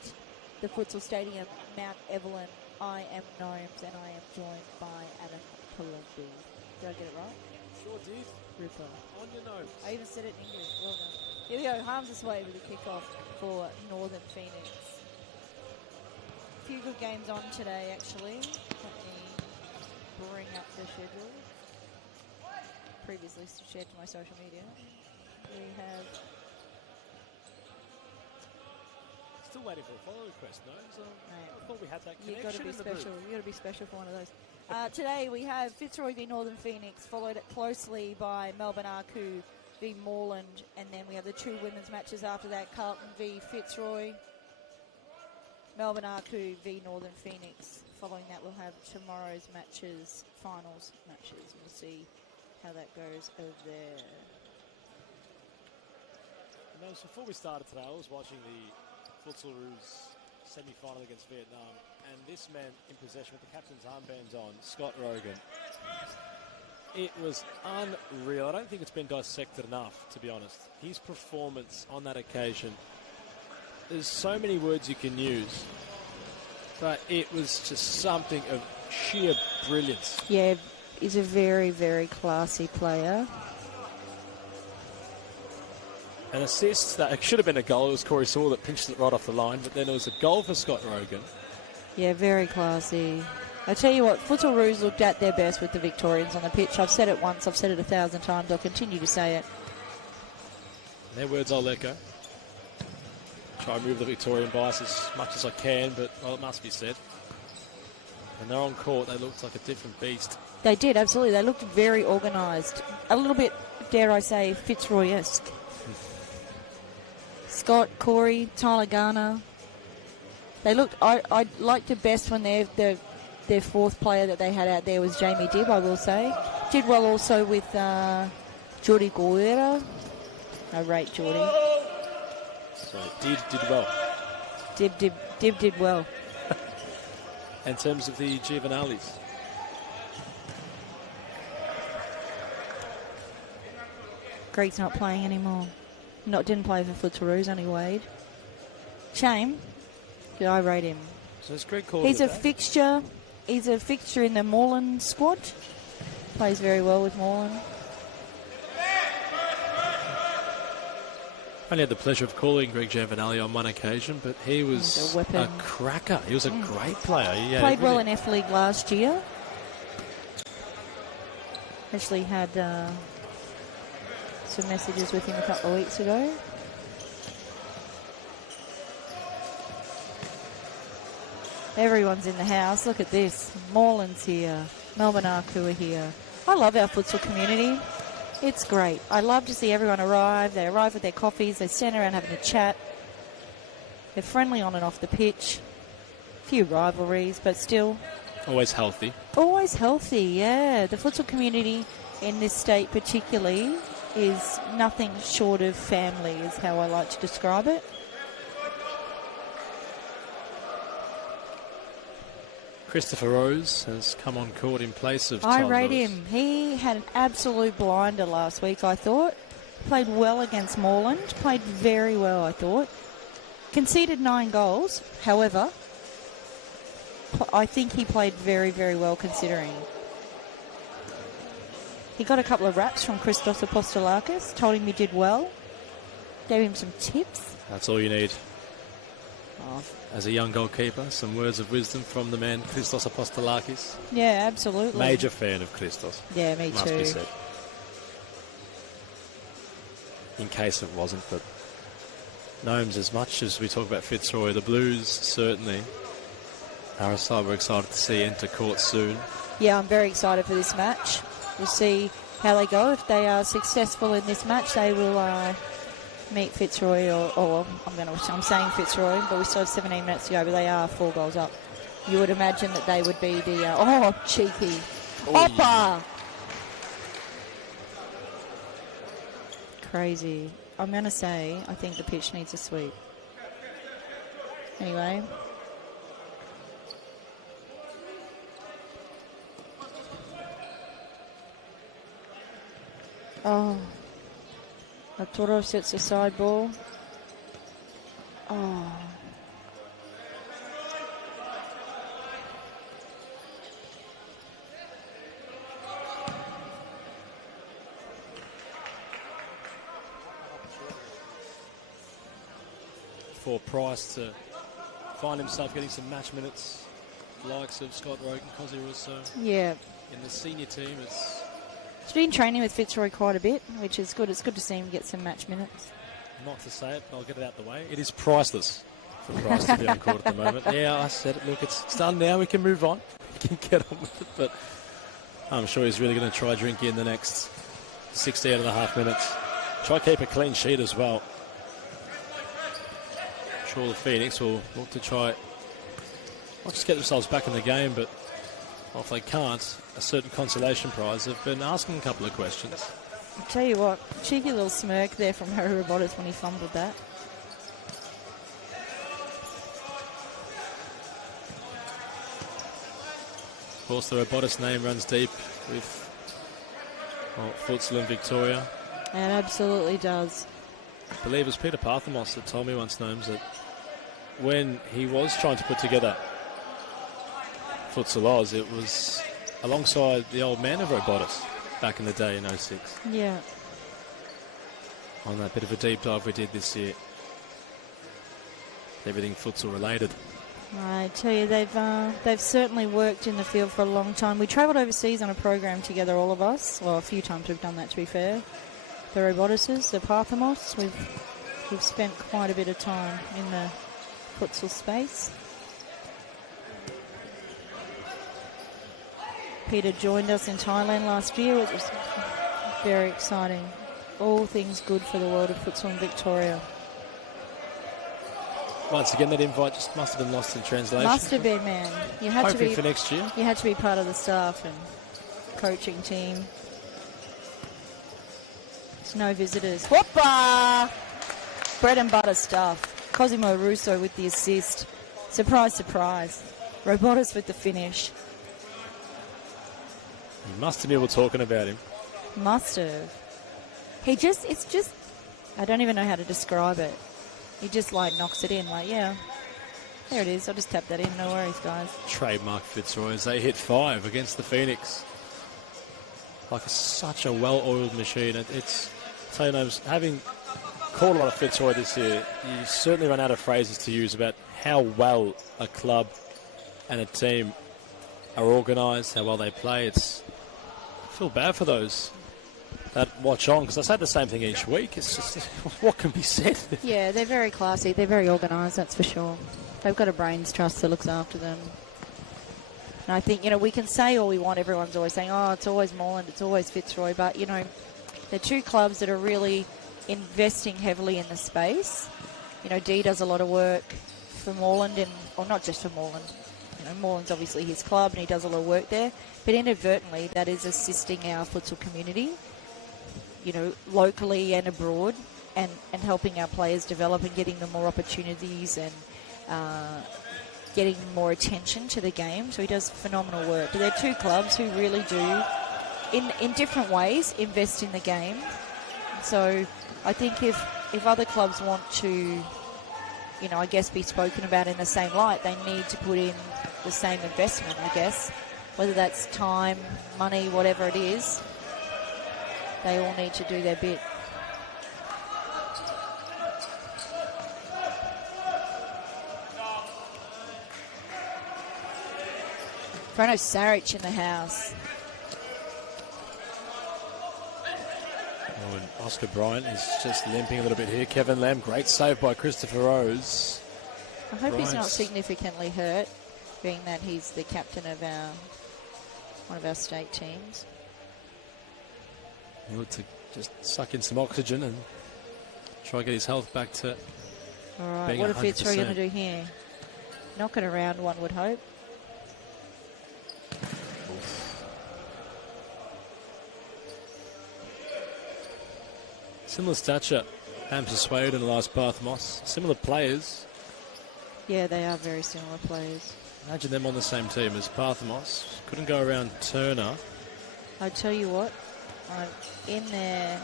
the Futsal Stadium, Mount Evelyn. I am Gnomes, and I am joined by Adam Palumbi. Did I get it right? Sure did. Ripper. On your nose. I even said it in English. Well done. Here we go. Harms this way with the kickoff for Northern Phoenix. A few good games on today, actually. Let me bring up the schedule. Previously shared to my social media. We have... Still waiting for a follow request, no? So I thought we had that You've connection got to be in the special. booth. You've got to be special for one of those. Today we have Fitzroy v Northern Phoenix, followed closely by Melbourne Arcu v Moreland, and then we have the two women's matches after that, Carlton v Fitzroy, Melbourne Arcu v Northern Phoenix. Following that we'll have tomorrow's matches, finals matches. We'll see how that goes over there. And before we started today, I was watching the Futsalroos semi-final against Vietnam, and this man in possession with the captain's armbands on, Scott Rogan. It was unreal. I don't think it's been dissected enough, to be honest. His performance on that occasion, there's so many words you can use, but it was just something of sheer brilliance. Yeah, he's a very, very classy player. An assist that should have been a goal. It was Corey Sewell that pinched it right off the line, but then it was a goal for Scott Rogan. Yeah, very classy. I tell you what, Futsalroos looked at their best with the Victorians on the pitch. I've said it once, I've said it 1,000 times, I'll continue to say it. Their words I'll echo. Try and move the Victorian bias as much as I can, but, well, it must be said. When they're on court, they looked like a different beast. They did, absolutely. They looked very organised. A little bit, dare I say, Fitzroy-esque. Scott, Corey, Tyler Garner. They looked. I liked it best when their fourth player that they had out there was Jamie Dibb, I will say. Did well also with Jordi Guerra. I rate Jordi. So Did well. Dibb did well. In terms of the juveniles. Greg's not playing anymore. Didn't play for Futsalroos, only Wade. Shame. I rate him. So it's Greg called. He's a fixture. He's a fixture in the Moreland squad. Plays very well with Moreland. I only had the pleasure of calling Greg Giovanelli on one occasion, but he was a cracker. He was a great player. Yeah, played well in F-League last year. Actually had some messages with him a couple of weeks ago. Everyone's in the house. Look at this. Moreland's here. Melbourne Arcu are here. I love our futsal community. It's great. I love to see everyone arrive. They arrive with their coffees. They stand around having a chat. They're friendly on and off the pitch. A few rivalries, but still. Always healthy. Always healthy, yeah. The futsal community in this state particularly is nothing short of family, is how I like to describe it. Christopher Rose has come on court in place of I Tom rate Lewis. him. He had an absolute blinder last week, I thought. Played well against Moreland. Played very well, I thought. Conceded 9 goals. However, I think he played very, very well considering. He got a couple of raps from Christos Apostolakis. Told him he did well. Gave him some tips. That's all you need. As a young goalkeeper, some words of wisdom from the man Christos Apostolakis. Yeah, absolutely. Major fan of Christos. Yeah, me must too. Be said. In case it wasn't, but Gnomes, as much as we talk about Fitzroy, the Blues certainly are a side we're excited to see enter court soon. Yeah, I'm very excited for this match. We'll see how they go. If they are successful in this match, they will meet Fitzroy, or I'm saying Fitzroy, but we still have 17 minutes to go, but they are 4 goals up. You would imagine that they would be the, cheeky. Oppa! Crazy. I'm going to say, I think the pitch needs a sweep. Anyway. Oh. Arturo sets the side ball. Oh. For Price to find himself getting some match minutes, the likes of Scott Rogan, Cosy Russo. Yeah. In the senior team, He's been training with Fitzroy quite a bit, which is good. It's good to see him get some match minutes. not to say it, but I'll get it out the way. It is priceless for Price to be on court at the moment. Yeah, I said it. Look, it's done now. We can move on. We can get on with it. But I'm sure he's really going to try drink in the next 16.5 minutes. Try keep a clean sheet as well. I'm sure the Pheonix will look to try not just get themselves back in the game, but if they can't, a certain consolation prize. They've been asking a couple of questions. I'll tell you what, cheeky little smirk there from Harry Robotis when he fumbled that. Of course, the Robotis name runs deep with Fitzroy and Victoria. It absolutely does. I believe it was Peter Parthamos that told me once, Gnomes, that when he was trying to put together Futsal Oz, it was alongside the old man of Robotis back in the day in 06. Yeah. On that bit of a deep dive we did this year. Everything futsal related. I tell you, they've certainly worked in the field for a long time. We travelled overseas on a program together, all of us. Well, a few times we've done that, to be fair. The Robotises, the Parthamos, we've spent quite a bit of time in the futsal space. Peter joined us in Thailand last year. It was very exciting. All things good for the world of futsal in Victoria. Once again, that invite just must have been lost in translation. Must have been, man. You had Hoping to be for next year. You had to be part of the staff and coaching team. There's no visitors. Whoppa! Bread and butter stuff. Cosimo Russo with the assist. Surprise, surprise. Robotis with the finish. You must have been able talking about him. Must have. It's just, I don't even know how to describe it. He just knocks it in yeah. There it is. I'll just tap that in. No worries, guys. Trademark Fitzroy as they hit 5 against the Pheonix. Such a well-oiled machine. It's, so having called a lot of Fitzroy this year, you certainly run out of phrases to use about how well a club and a team are organised, how well they play. I feel bad for those that watch on, because I say the same thing each week. It's just, what can be said? Yeah, they're very classy. They're very organised, that's for sure. They've got a brains trust that looks after them. And I think, we can say all we want. Everyone's always saying, oh, it's always Moreland, it's always Fitzroy. But, they're two clubs that are really investing heavily in the space. Dee does a lot of work for Moreland, or not just for Moreland. Moreland's obviously his club and he does a lot of work there. But inadvertently, that is assisting our futsal community, locally and abroad, and helping our players develop and getting them more opportunities and getting more attention to the game. So he does phenomenal work. But they're two clubs who really do, in different ways, invest in the game. So I think if other clubs want to, I guess, be spoken about in the same light, they need to put in the same investment, I guess. Whether that's time, money, whatever it is, they all need to do their bit. Frano Saric in the house. Oh, and Oscar Bryant is just limping a little bit here. Kevin Lamb, great save by Christopher Rose. I hope he's not significantly hurt, being that he's the captain of one of our state teams. He looked to just suck in some oxygen and try to get his health back to all right, being what 100%. are Fitzroy going to do here? Knock it around, one would hope. Similar stature, Hamza Swade and Elias Parthamos. Similar players. Yeah, they are very similar players. Imagine them on the same team as Parthamos. Couldn't go around Turner. I tell you what, in their,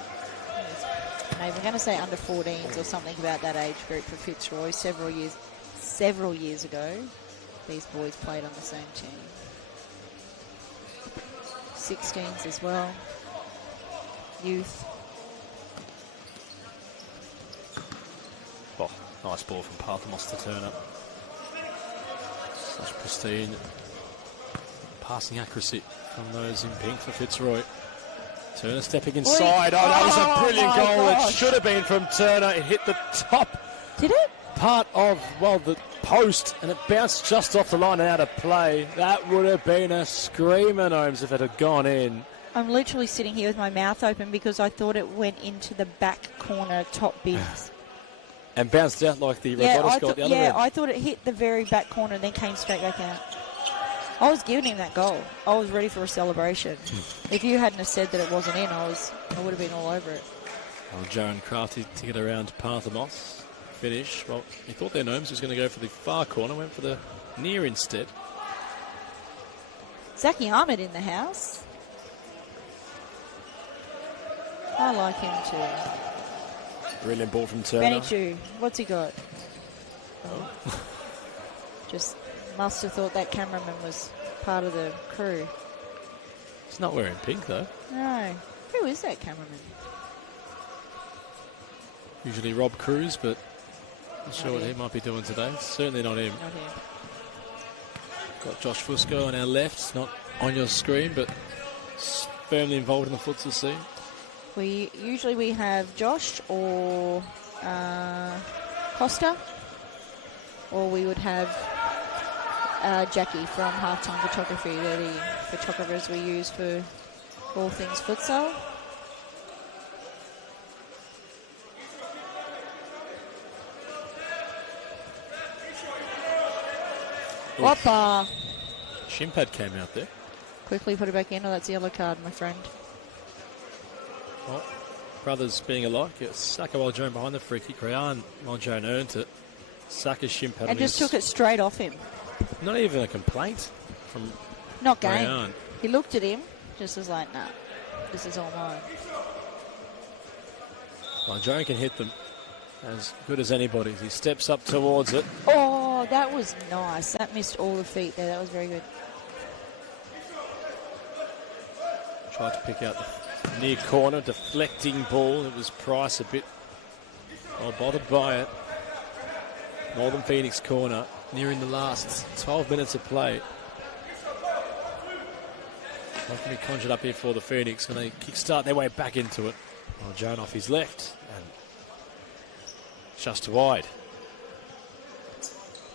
maybe we're going to say under 14s or something about that age group for Fitzroy. Several years ago, these boys played on the same team. 16s as well. Youth. Oh, nice ball from Parthamos to Turner. Such pristine passing accuracy from those in pink for Fitzroy. Turner stepping inside. Oh, that was a brilliant goal. It should have been from Turner. It hit the top. Did it? Part of, well, the post, and it bounced just off the line and out of play. That would have been a screamer, Gnomes, if it had gone in. I'm literally sitting here with my mouth open because I thought it went into the back corner top bins. And bounced out like the robotics goal at the other end. I thought it hit the very back corner and then came straight back out. I was giving him that goal. I was ready for a celebration. If you hadn't have said that it wasn't in, I would have been all over it. Well, Jaron crafty to get around Parthamos. Finish. Well, he thought their Gnomes was going to go for the far corner, went for the near instead. Zaki Ahmed in the house. I like him too. Brilliant ball from Turner. Benny Chu, what's he got? Just must have thought that cameraman was part of the crew. He's not wearing pink though. No. Who is that cameraman? Usually Rob Cruz, but not sure what he might be doing today. Certainly not him. Not him. Got Josh Fusco on our left, not on your screen, but firmly involved in the futsal scene. We have Josh or Costa, or we would have Jackie from Halftime Photography. They're the photographers we use for all things futsal. Whoppa! Shimpad came out there. Quickly put it back in. Oh, that's the yellow card, my friend. Well, brothers being alike. Saka Waljoan behind the free kick. Rayan Waljoan earned it. Saka Shimpad. And just took it straight off him. Not even a complaint from Not game. Rayan. He looked at him, just was like, nah, this is all mine. Waljoan can hit them as good as anybody. He steps up towards it. Oh, that was nice. That missed all the feet there. That was very good. Tried to pick out the near corner, deflecting ball. It was Price a bit bothered by it. Northern Phoenix corner, nearing the last 12 minutes of play. What can be conjured up here for the Phoenix when they kickstart their way back into it? Well, Joan off his left and just wide.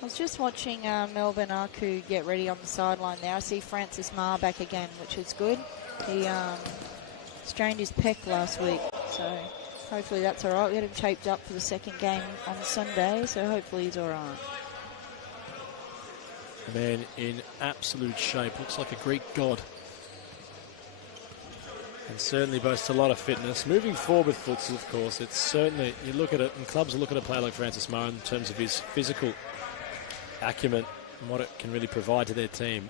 I was just watching Melbourne Aku get ready on the sideline there. I see Francis Marr back again, which is good. He strained his pec last week, so hopefully that's all right. We had him shaped up for the second game on Sunday, so hopefully he's all right. A man in absolute shape, looks like a Greek god. And certainly boasts a lot of fitness. Moving forward with futsal, of course, it's certainly, you look at it, and clubs will look at a player like Francis Marr in terms of his physical acumen and what it can really provide to their team.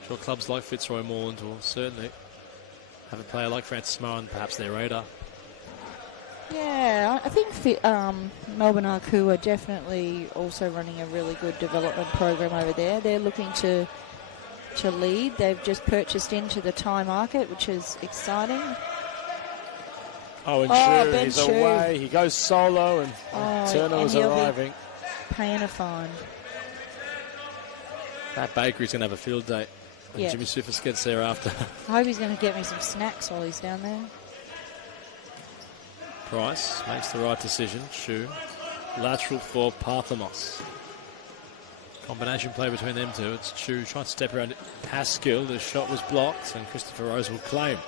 I'm sure clubs like Fitzroy Moreland will certainly have a player like Francis Marr on perhaps their radar. Yeah, I think Melbourne Aku are definitely also running a really good development program over there. They're looking to lead. They've just purchased into the Thai market, which is exciting. Oh, and Ben Shu, he's Shu. away. He goes solo, and Turner and was he'll be arriving. paying a fine. That bakery's going to have a field day. And Yeah. Jimmy Sufis gets there after. I hope he's going to get me some snacks while he's down there. Price makes the right decision. Shu. Lateral for Parthamos. Combination play between them two. It's Chu trying to step around Haskell. The shot was blocked, and Christopher Rose will claim.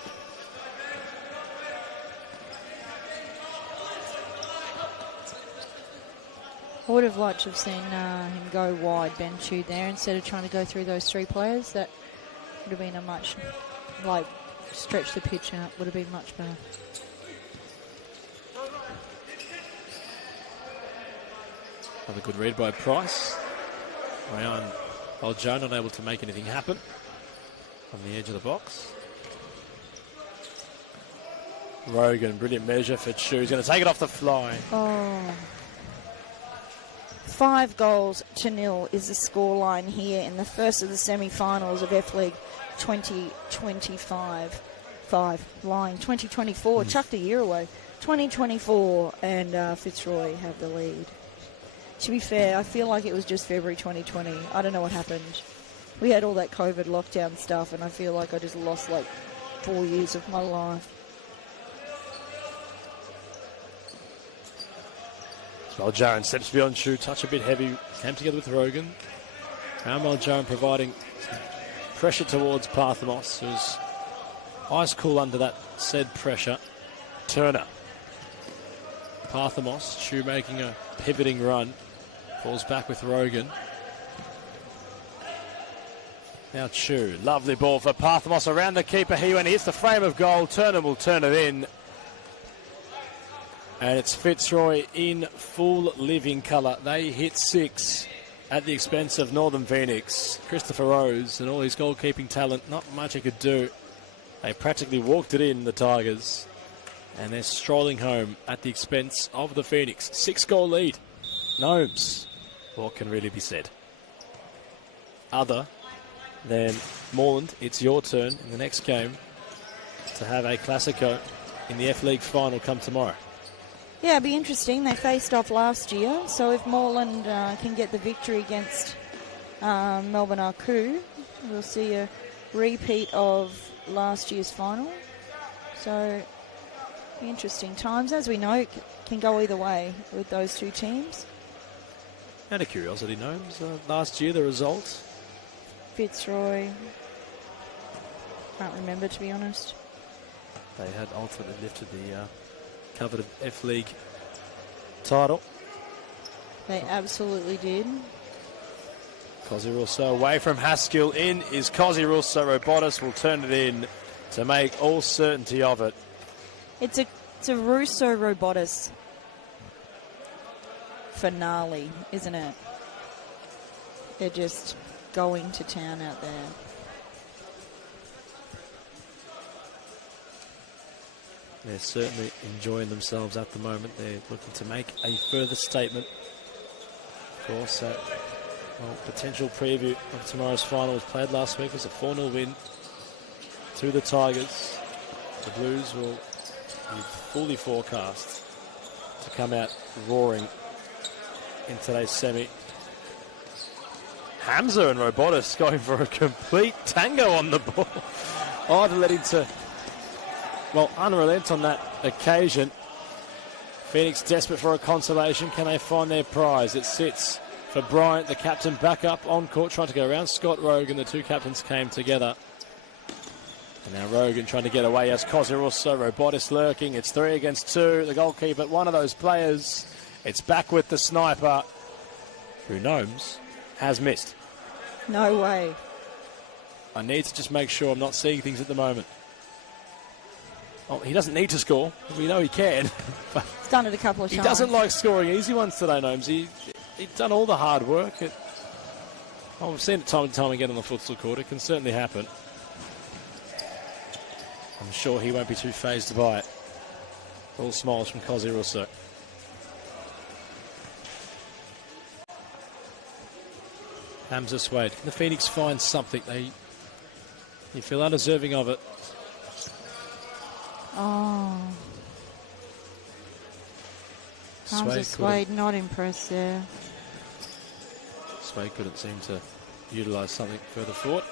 I would have liked to have seen him go wide, Ben Chu there, instead of trying to go through those three players. That would have been a much, stretch the pitch out, would have been much better. Another good read by Price. Ryan Valjean unable to make anything happen on the edge of the box. Rogan, brilliant measure for Chu. He's going to take it off the fly. Oh. 5-0 is the scoreline here in the first of the semi-finals of F-League 2025. 2024, chucked a year away. 2024, and Fitzroy have the lead. To be fair, I feel like it was just February 2020. I don't know what happened. We had all that COVID lockdown stuff, and I feel like I just lost like 4 years of my life. Maljaran steps beyond Chu, touch a bit heavy, came together with Rogan. Now Maljaran providing pressure towards Parthamos, who's ice cool under that said pressure. Turner. Parthamos, Chu making a pivoting run, falls back with Rogan. Now Chu, lovely ball for Parthamos around the keeper. He when he hits the frame of goal, Turner will turn it in. And it's Fitzroy in full living colour. They hit 6 at the expense of Northern Pheonix. Christopher Rose and all his goalkeeping talent, not much he could do. They practically walked it in, the Tigers. And they're strolling home at the expense of the Pheonix. 6-goal lead. Gnomes. What can really be said? Other than Moreland, it's your turn in the next game to have a Classico in the F-League final come tomorrow. Yeah, it'd be interesting. They faced off last year, so if Moreland can get the victory against Melbourne Arcu, we'll see a repeat of last year's final. So, interesting times. As we know, it can go either way with those two teams. Out of curiosity, Gnomes, last year the result? Fitzroy. Can't remember, to be honest. They had ultimately lifted the coveted F-League title. They absolutely did. Cozzy Russo away from Haskell. In is Cozzy Russo. Robotis will turn it in to make all certainty of it. It's a Russo Robotis finale, isn't it? They're just going to town out there. They're certainly enjoying themselves at the moment. They're looking to make a further statement. Of course, that potential preview of tomorrow's final was played last week. It was a 4-0 win to the Tigers. The Blues will be fully forecast to come out roaring in today's semi. Hamza and Robotis going for a complete tango on the ball. Either letting to unrelent on that occasion. Pheonix desperate for a consolation. Can they find their prize? It sits for Bryant, the captain, back up on court, trying to go around Scott Rogan. The two captains came together. And now Rogan trying to get away as Cozzy Russo. Robotis lurking. It's 3 against 2. The goalkeeper, one of those players. It's back with the sniper, who Gnomes has missed. No way. I need to just make sure I'm not seeing things at the moment. Oh, he doesn't need to score. We know he can. But He's done it a couple of times. he doesn't like scoring easy ones today, Gnomes. He's done all the hard work. We've seen it time and time again on the futsal court. It can certainly happen. I'm sure he won't be too phased by it. All smiles from Cozzy Russo. Hamza Swade. Can the Pheonix find something? You feel undeserving of it. Oh. Hamza Swade not impressed there. Swade couldn't seem to utilise something further forward.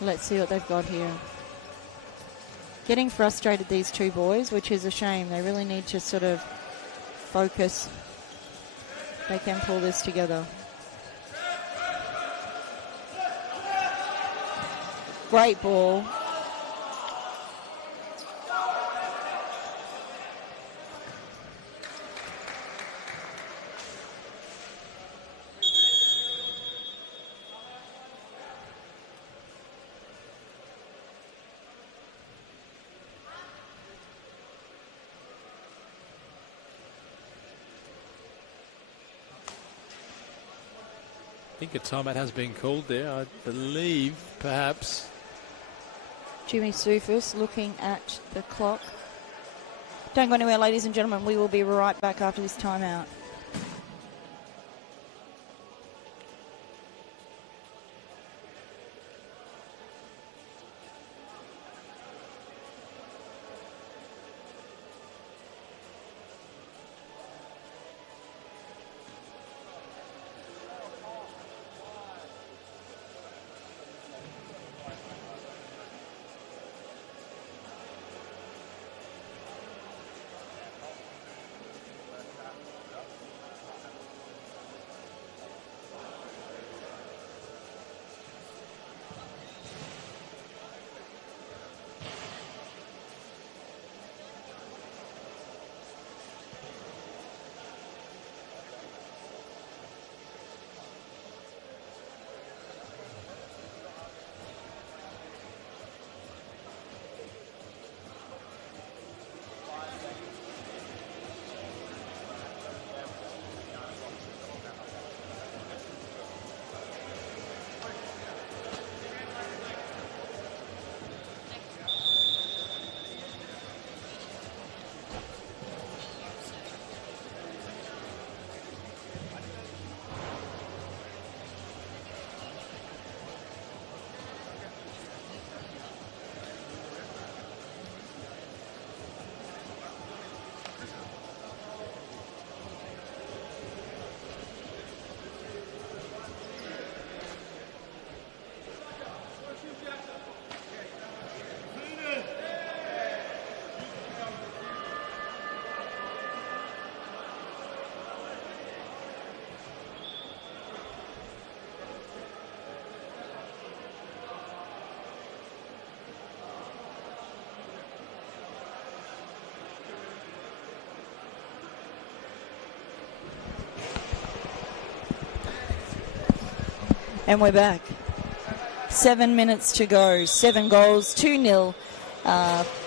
Let's see what they've got here. Getting frustrated, these two boys, which is a shame. They really need to sort of focus. They can pull this together. Great ball. think a timeout has been called there. I believe, perhaps. Jimmy Sufis looking at the clock. Don't go anywhere, ladies and gentlemen. We will be right back after this timeout. And we're back. 7 minutes to go. 7 goals, 2-0.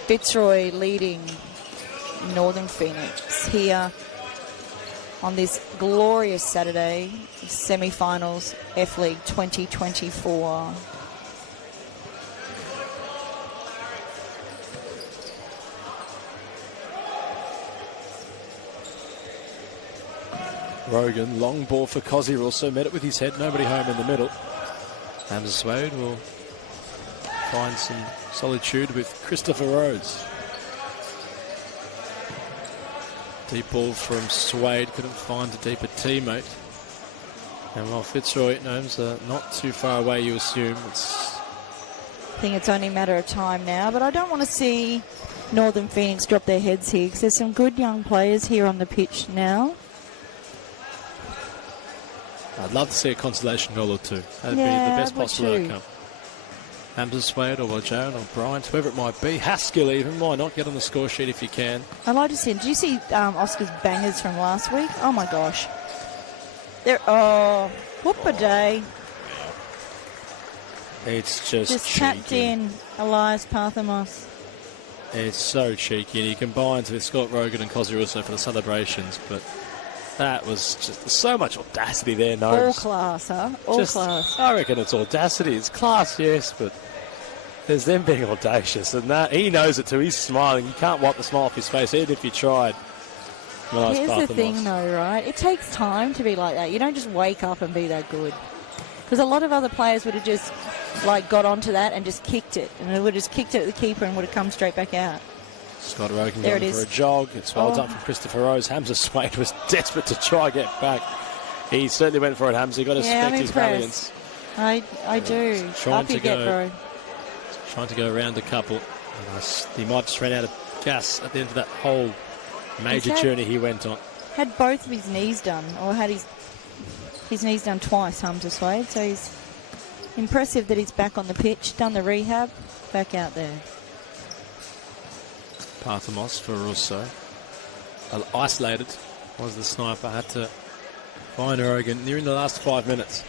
Fitzroy leading Northern Phoenix here on this glorious Saturday, semi-finals F-League 2024. Rogan, long ball for Cozzy Russo, met it with his head, nobody home in the middle. Hamza Swade will find some solitude with Christopher Rhodes. Deep ball from Swade, couldn't find a deeper teammate. And while Fitzroy gnomes are not too far away, you assume, I think it's only a matter of time now, but I don't want to see Northern Phoenix drop their heads here because there's some good young players here on the pitch now. I'd love to see a consolation goal or two. That'd be the best possible outcome. Hamza Swade or Joan or Bryant, whoever it might be. Haskell even, why not? Get on the score sheet if you can. I'd like to see. Did you see Oscar's bangers from last week? Oh my gosh. Whoop a day. It's just cheeky. Tapped in Elias Parthamos. It's so cheeky, and he combines with Scott Rogan and Cozzy Russo for the celebrations, but that was just so much audacity there, Gnomes. All class, huh? All class. I reckon it's audacity. It's class, yes, but there's them being audacious, and that he knows it too. He's smiling. You can't wipe the smile off his face, even if you tried. Here's the thing, though, right? It takes time to be like that. You don't just wake up and be that good. Because a lot of other players would have just, got onto that and just kicked it. And it would have just kicked it at the keeper and would have come straight back out. Scott Rogan going for a jog. It's well done from Christopher Rose. Hamza Swade was desperate to try and get back. He certainly went for it, Hamza. You've got to respect his valiance. I do. Up you get, bro. Trying to go around a couple. He might just ran out of gas at the end of that whole major journey he went on. Had both of his knees done, or had his knees done twice, Hamza Swade. So he's impressive that he's back on the pitch, done the rehab, back out there. Parthamos for Russo. Isolated was the sniper. Had to find Oregon nearing the last 5 minutes.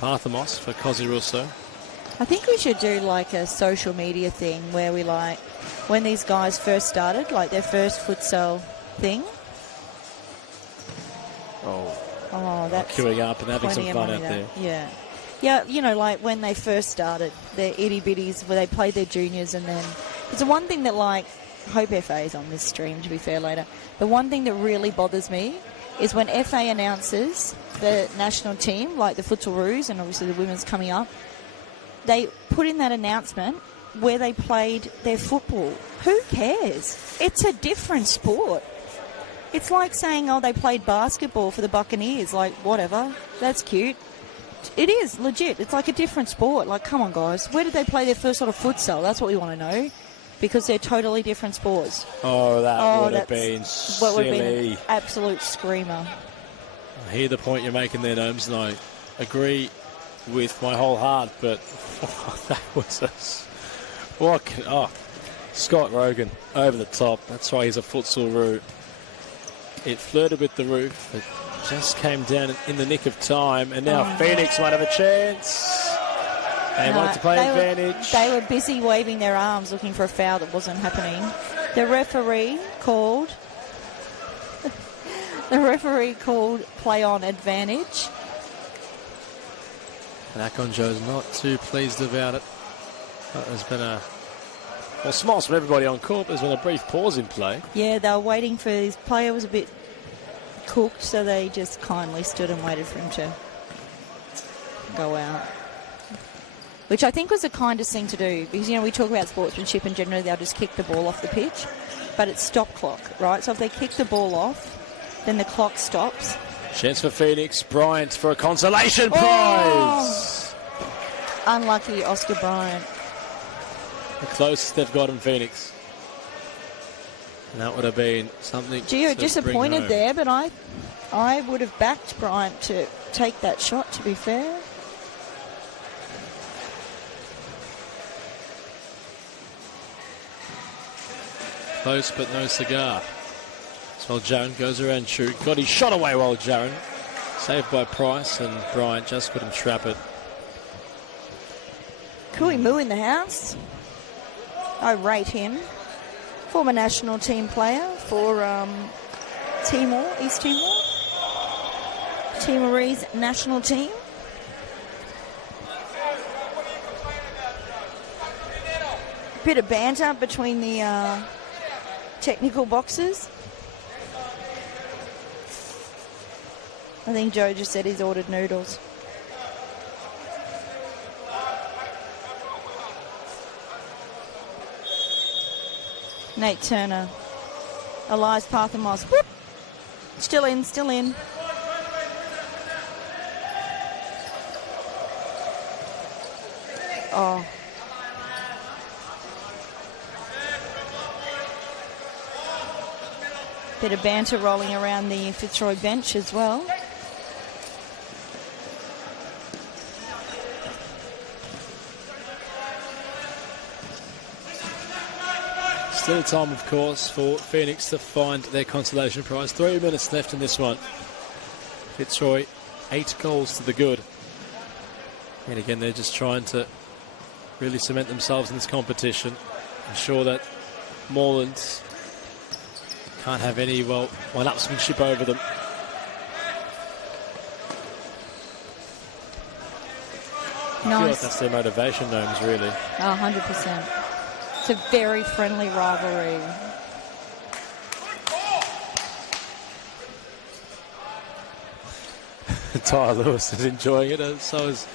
Parthamos for Cozzy Russo. I think we should do a social media thing where we when these guys first started, their first futsal thing. Oh, that's queuing up and having some plenty of fun money out there. Yeah. Yeah, you know, like when they first started, their itty-bitties, where they played their juniors, and then... It's the one thing that, like... I hope FA is on this stream, to be fair, later. The one thing that really bothers me is when FA announces the national team, like the Futsaroos and obviously the women's coming up, they put in that announcement where they played their football. Who cares? It's a different sport. It's like saying, oh, they played basketball for the Buccaneers. Like, whatever. That's cute. It is, legit. It's like a different sport. Like, come on, guys. Where did they play their first sort of futsal? That's what we want to know. Because they're totally different sports. Oh, that would have been silly. What would have been an absolute screamer. I hear the point you're making there, Gnomes, and I agree with my whole heart, but that was Scott Rogan over the top. That's why he's a futsal-roo. It flirted with the roof. It just came down in the nick of time, and now Pheonix might have a chance. They wanted to play advantage. They were busy waving their arms looking for a foul that wasn't happening. The referee called play on advantage. And Akon Joe's not too pleased about it. There's been smiles from everybody on court. There's been a brief pause in play. Yeah, they were waiting for his player was a bit cooked, so they just kindly stood and waited for him to go out. Which I think was the kindest thing to do, because, you know, we talk about sportsmanship and generally they'll just kick the ball off the pitch, but it's stop clock, right? So if they kick the ball off, then the clock stops. Chance for Pheonix. Bryant for a consolation prize. Unlucky Oscar Bryant. The closest they've got in Pheonix. And that would have been something. Gee, to disappointed bring home. there, but I would have backed Bryant to take that shot, to be fair. Close but no cigar. So Jaron goes around shoot. Got his shot away well, Jaron. Saved by Price, and Bryant just couldn't trap it. Kui Moo in the house. I rate him. Former national team player for Timor, East Timor. Timorese national team. Bit of banter between the technical boxes. I think Joe just said he's ordered noodles. Nate Turner. Elias Parthamos. Whoop. Still in, still in. Oh. Bit of banter rolling around the Fitzroy bench as well. Still time, of course, for Pheonix to find their consolation prize. 3 minutes left in this one. Fitzroy, 8 goals to the good. And again, they're just trying to really cement themselves in this competition. Ensure that Moreland can't have any, one-upsmanship over them. I feel like that's their motivation, Gnomes, really. Oh, 100%. It's a very friendly rivalry. Tyler Lewis is enjoying it, and so is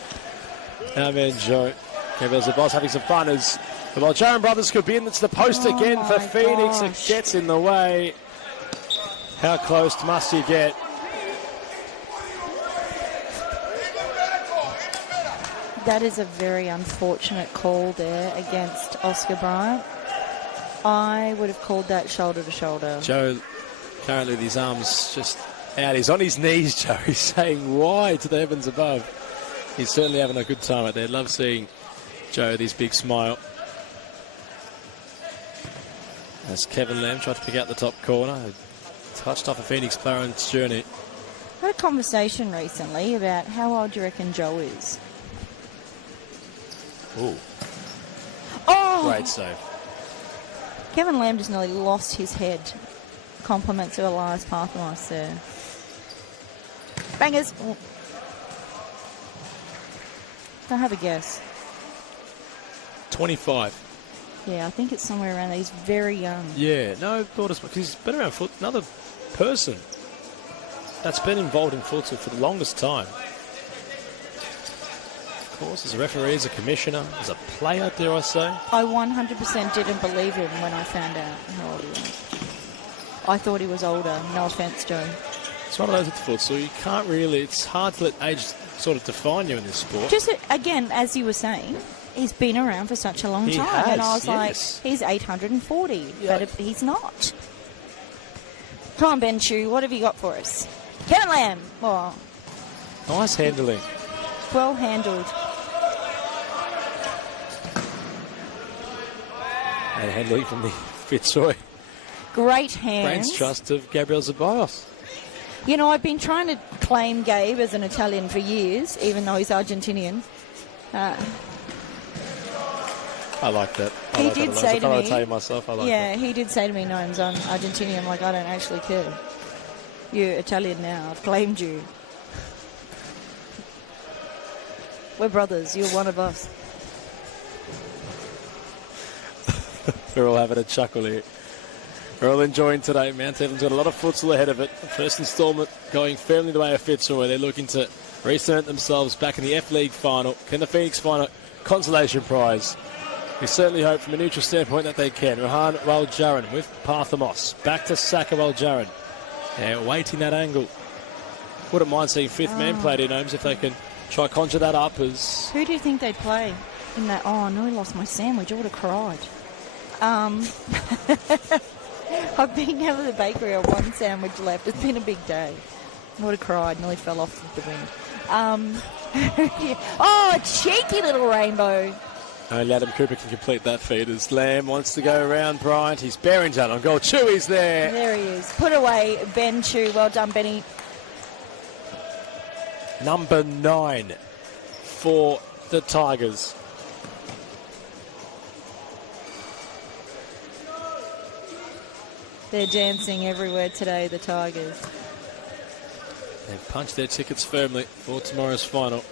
our man Joe. There's the boss having some fun as the Jaron brothers could be in. It's the post again for Pheonix. Gosh. It gets in the way. How close must you get? That is a very unfortunate call there against Oscar Bryant. I would have called that shoulder to shoulder. Joe, currently with his arms just out. He's on his knees, Joe. He's saying why to the heavens above. He's certainly having a good time out there. Love seeing Joe with his big smile. As Kevin Lamb tried to pick out the top corner. Touched off a Pheonix player on its journey. I had a conversation recently about how old do you reckon Joe is? Ooh. Oh! Great save. Kevin Lamb just nearly lost his head. Compliments to Elias Parthamos there. Bangers. Oh. Don't have a guess. 25. Yeah, I think it's somewhere around there. He's very young. Yeah, no, thought because he's been around foot. Another person that's been involved in futsal for the longest time. Of course, as a referee, as a commissioner, as a player, dare I say. I 100% didn't believe him when I found out how old he was. I thought he was older. No offence, Joe. It's one of those with futsal. You can't really. It's hard to let age sort of define you in this sport. Just again, as you were saying, he's been around for such a long He time, has, and I was yes. like, he's 840, Yeah. but he's not. Come on, Ben Chu, what have you got for us? Kevin Lamb. Oh, Nice handling. well handled. And handling from the Fitzroy. Great hands. Brains trust of Gabriel Zeballos. You know, I've been trying to claim Gabe as an Italian for years, even though he's Argentinian. I like that. He did say to I'll me- tell you myself. I like Yeah, he did say to me, no, I'm Argentinian. I'm like, I don't actually care. You're Italian now. I've claimed you. We're brothers. You're one of us. that. We're all having a chuckle here. We're all enjoying today. Mount Evelyn's got a lot of futsal ahead of it. The first instalment going firmly the way of Fitzroy. They're looking to recement themselves back in the F-League final. Can the Pheonix find a consolation prize? We certainly hope from a neutral standpoint that they can. Rahan Waljaran with Parthamos. Back to Saka Waljaran. Yeah, waiting that angle. Wouldn't mind seeing fifth man played in Ohms if they can try conjure that up as... Who do you think they'd play in that? Oh, no, I lost my sandwich. I would have cried. I've been down to the bakery on one sandwich left. It's been a big day. I would have cried. Nearly fell off the wind. Oh, cheeky little rainbow. Only Adam Cooper can complete that feat as Lamb wants to go around Bryant. He's Barrington on goal. Chewy's there. There he is. Put away, Ben Chu. Well done, Benny. Number 9 for the Tigers. They're dancing everywhere today, the Tigers. They've punched their tickets firmly for tomorrow's final.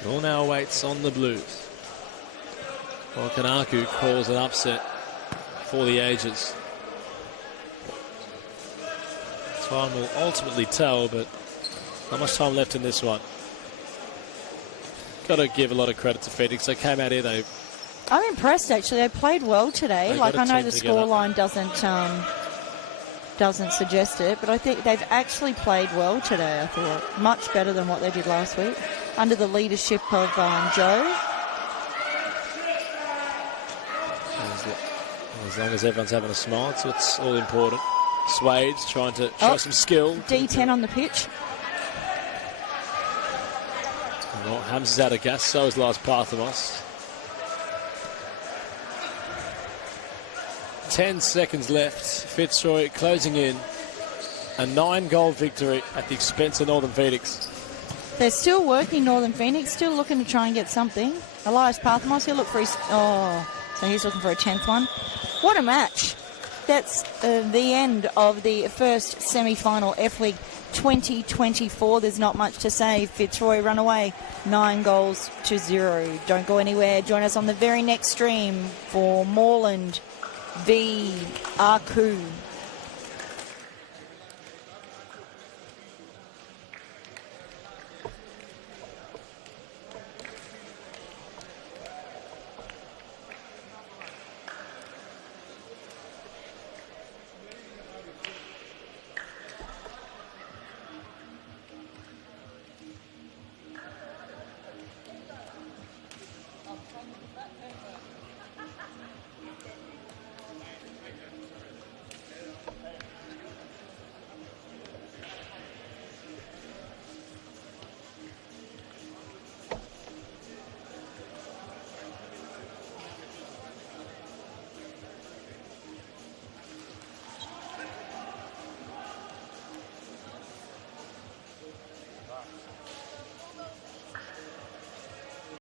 It all now awaits on the Blues. Well, Kanaku calls an upset for the ages. Time will ultimately tell, but not much time left in this one. Got to give a lot of credit to Pheonix. They came out here, I'm impressed, actually. They played well today. They Like, got I a know the team together. scoreline doesn't suggest it, but I think they've actually played well today, I thought. Much better than what they did last week. Under the leadership of Joe. as long as everyone's having a smile, it's what's all important. Swade's trying to show some skill. D10 on the pitch. Well, Hams is out of gas, so is Lars Parthamos. 10 seconds left. Fitzroy closing in. A 9-goal victory at the expense of Northern Pheonix. They're still working, Northern Pheonix, still looking to try and get something. Elias Parthamos, he'll look for his... Oh, so he's looking for a 10th one. What a match. That's the end of the first semi-final F-League 2024. There's not much to say. Fitzroy run away 9-0. Don't go anywhere. Join us on the very next stream for Moreland v. Arku.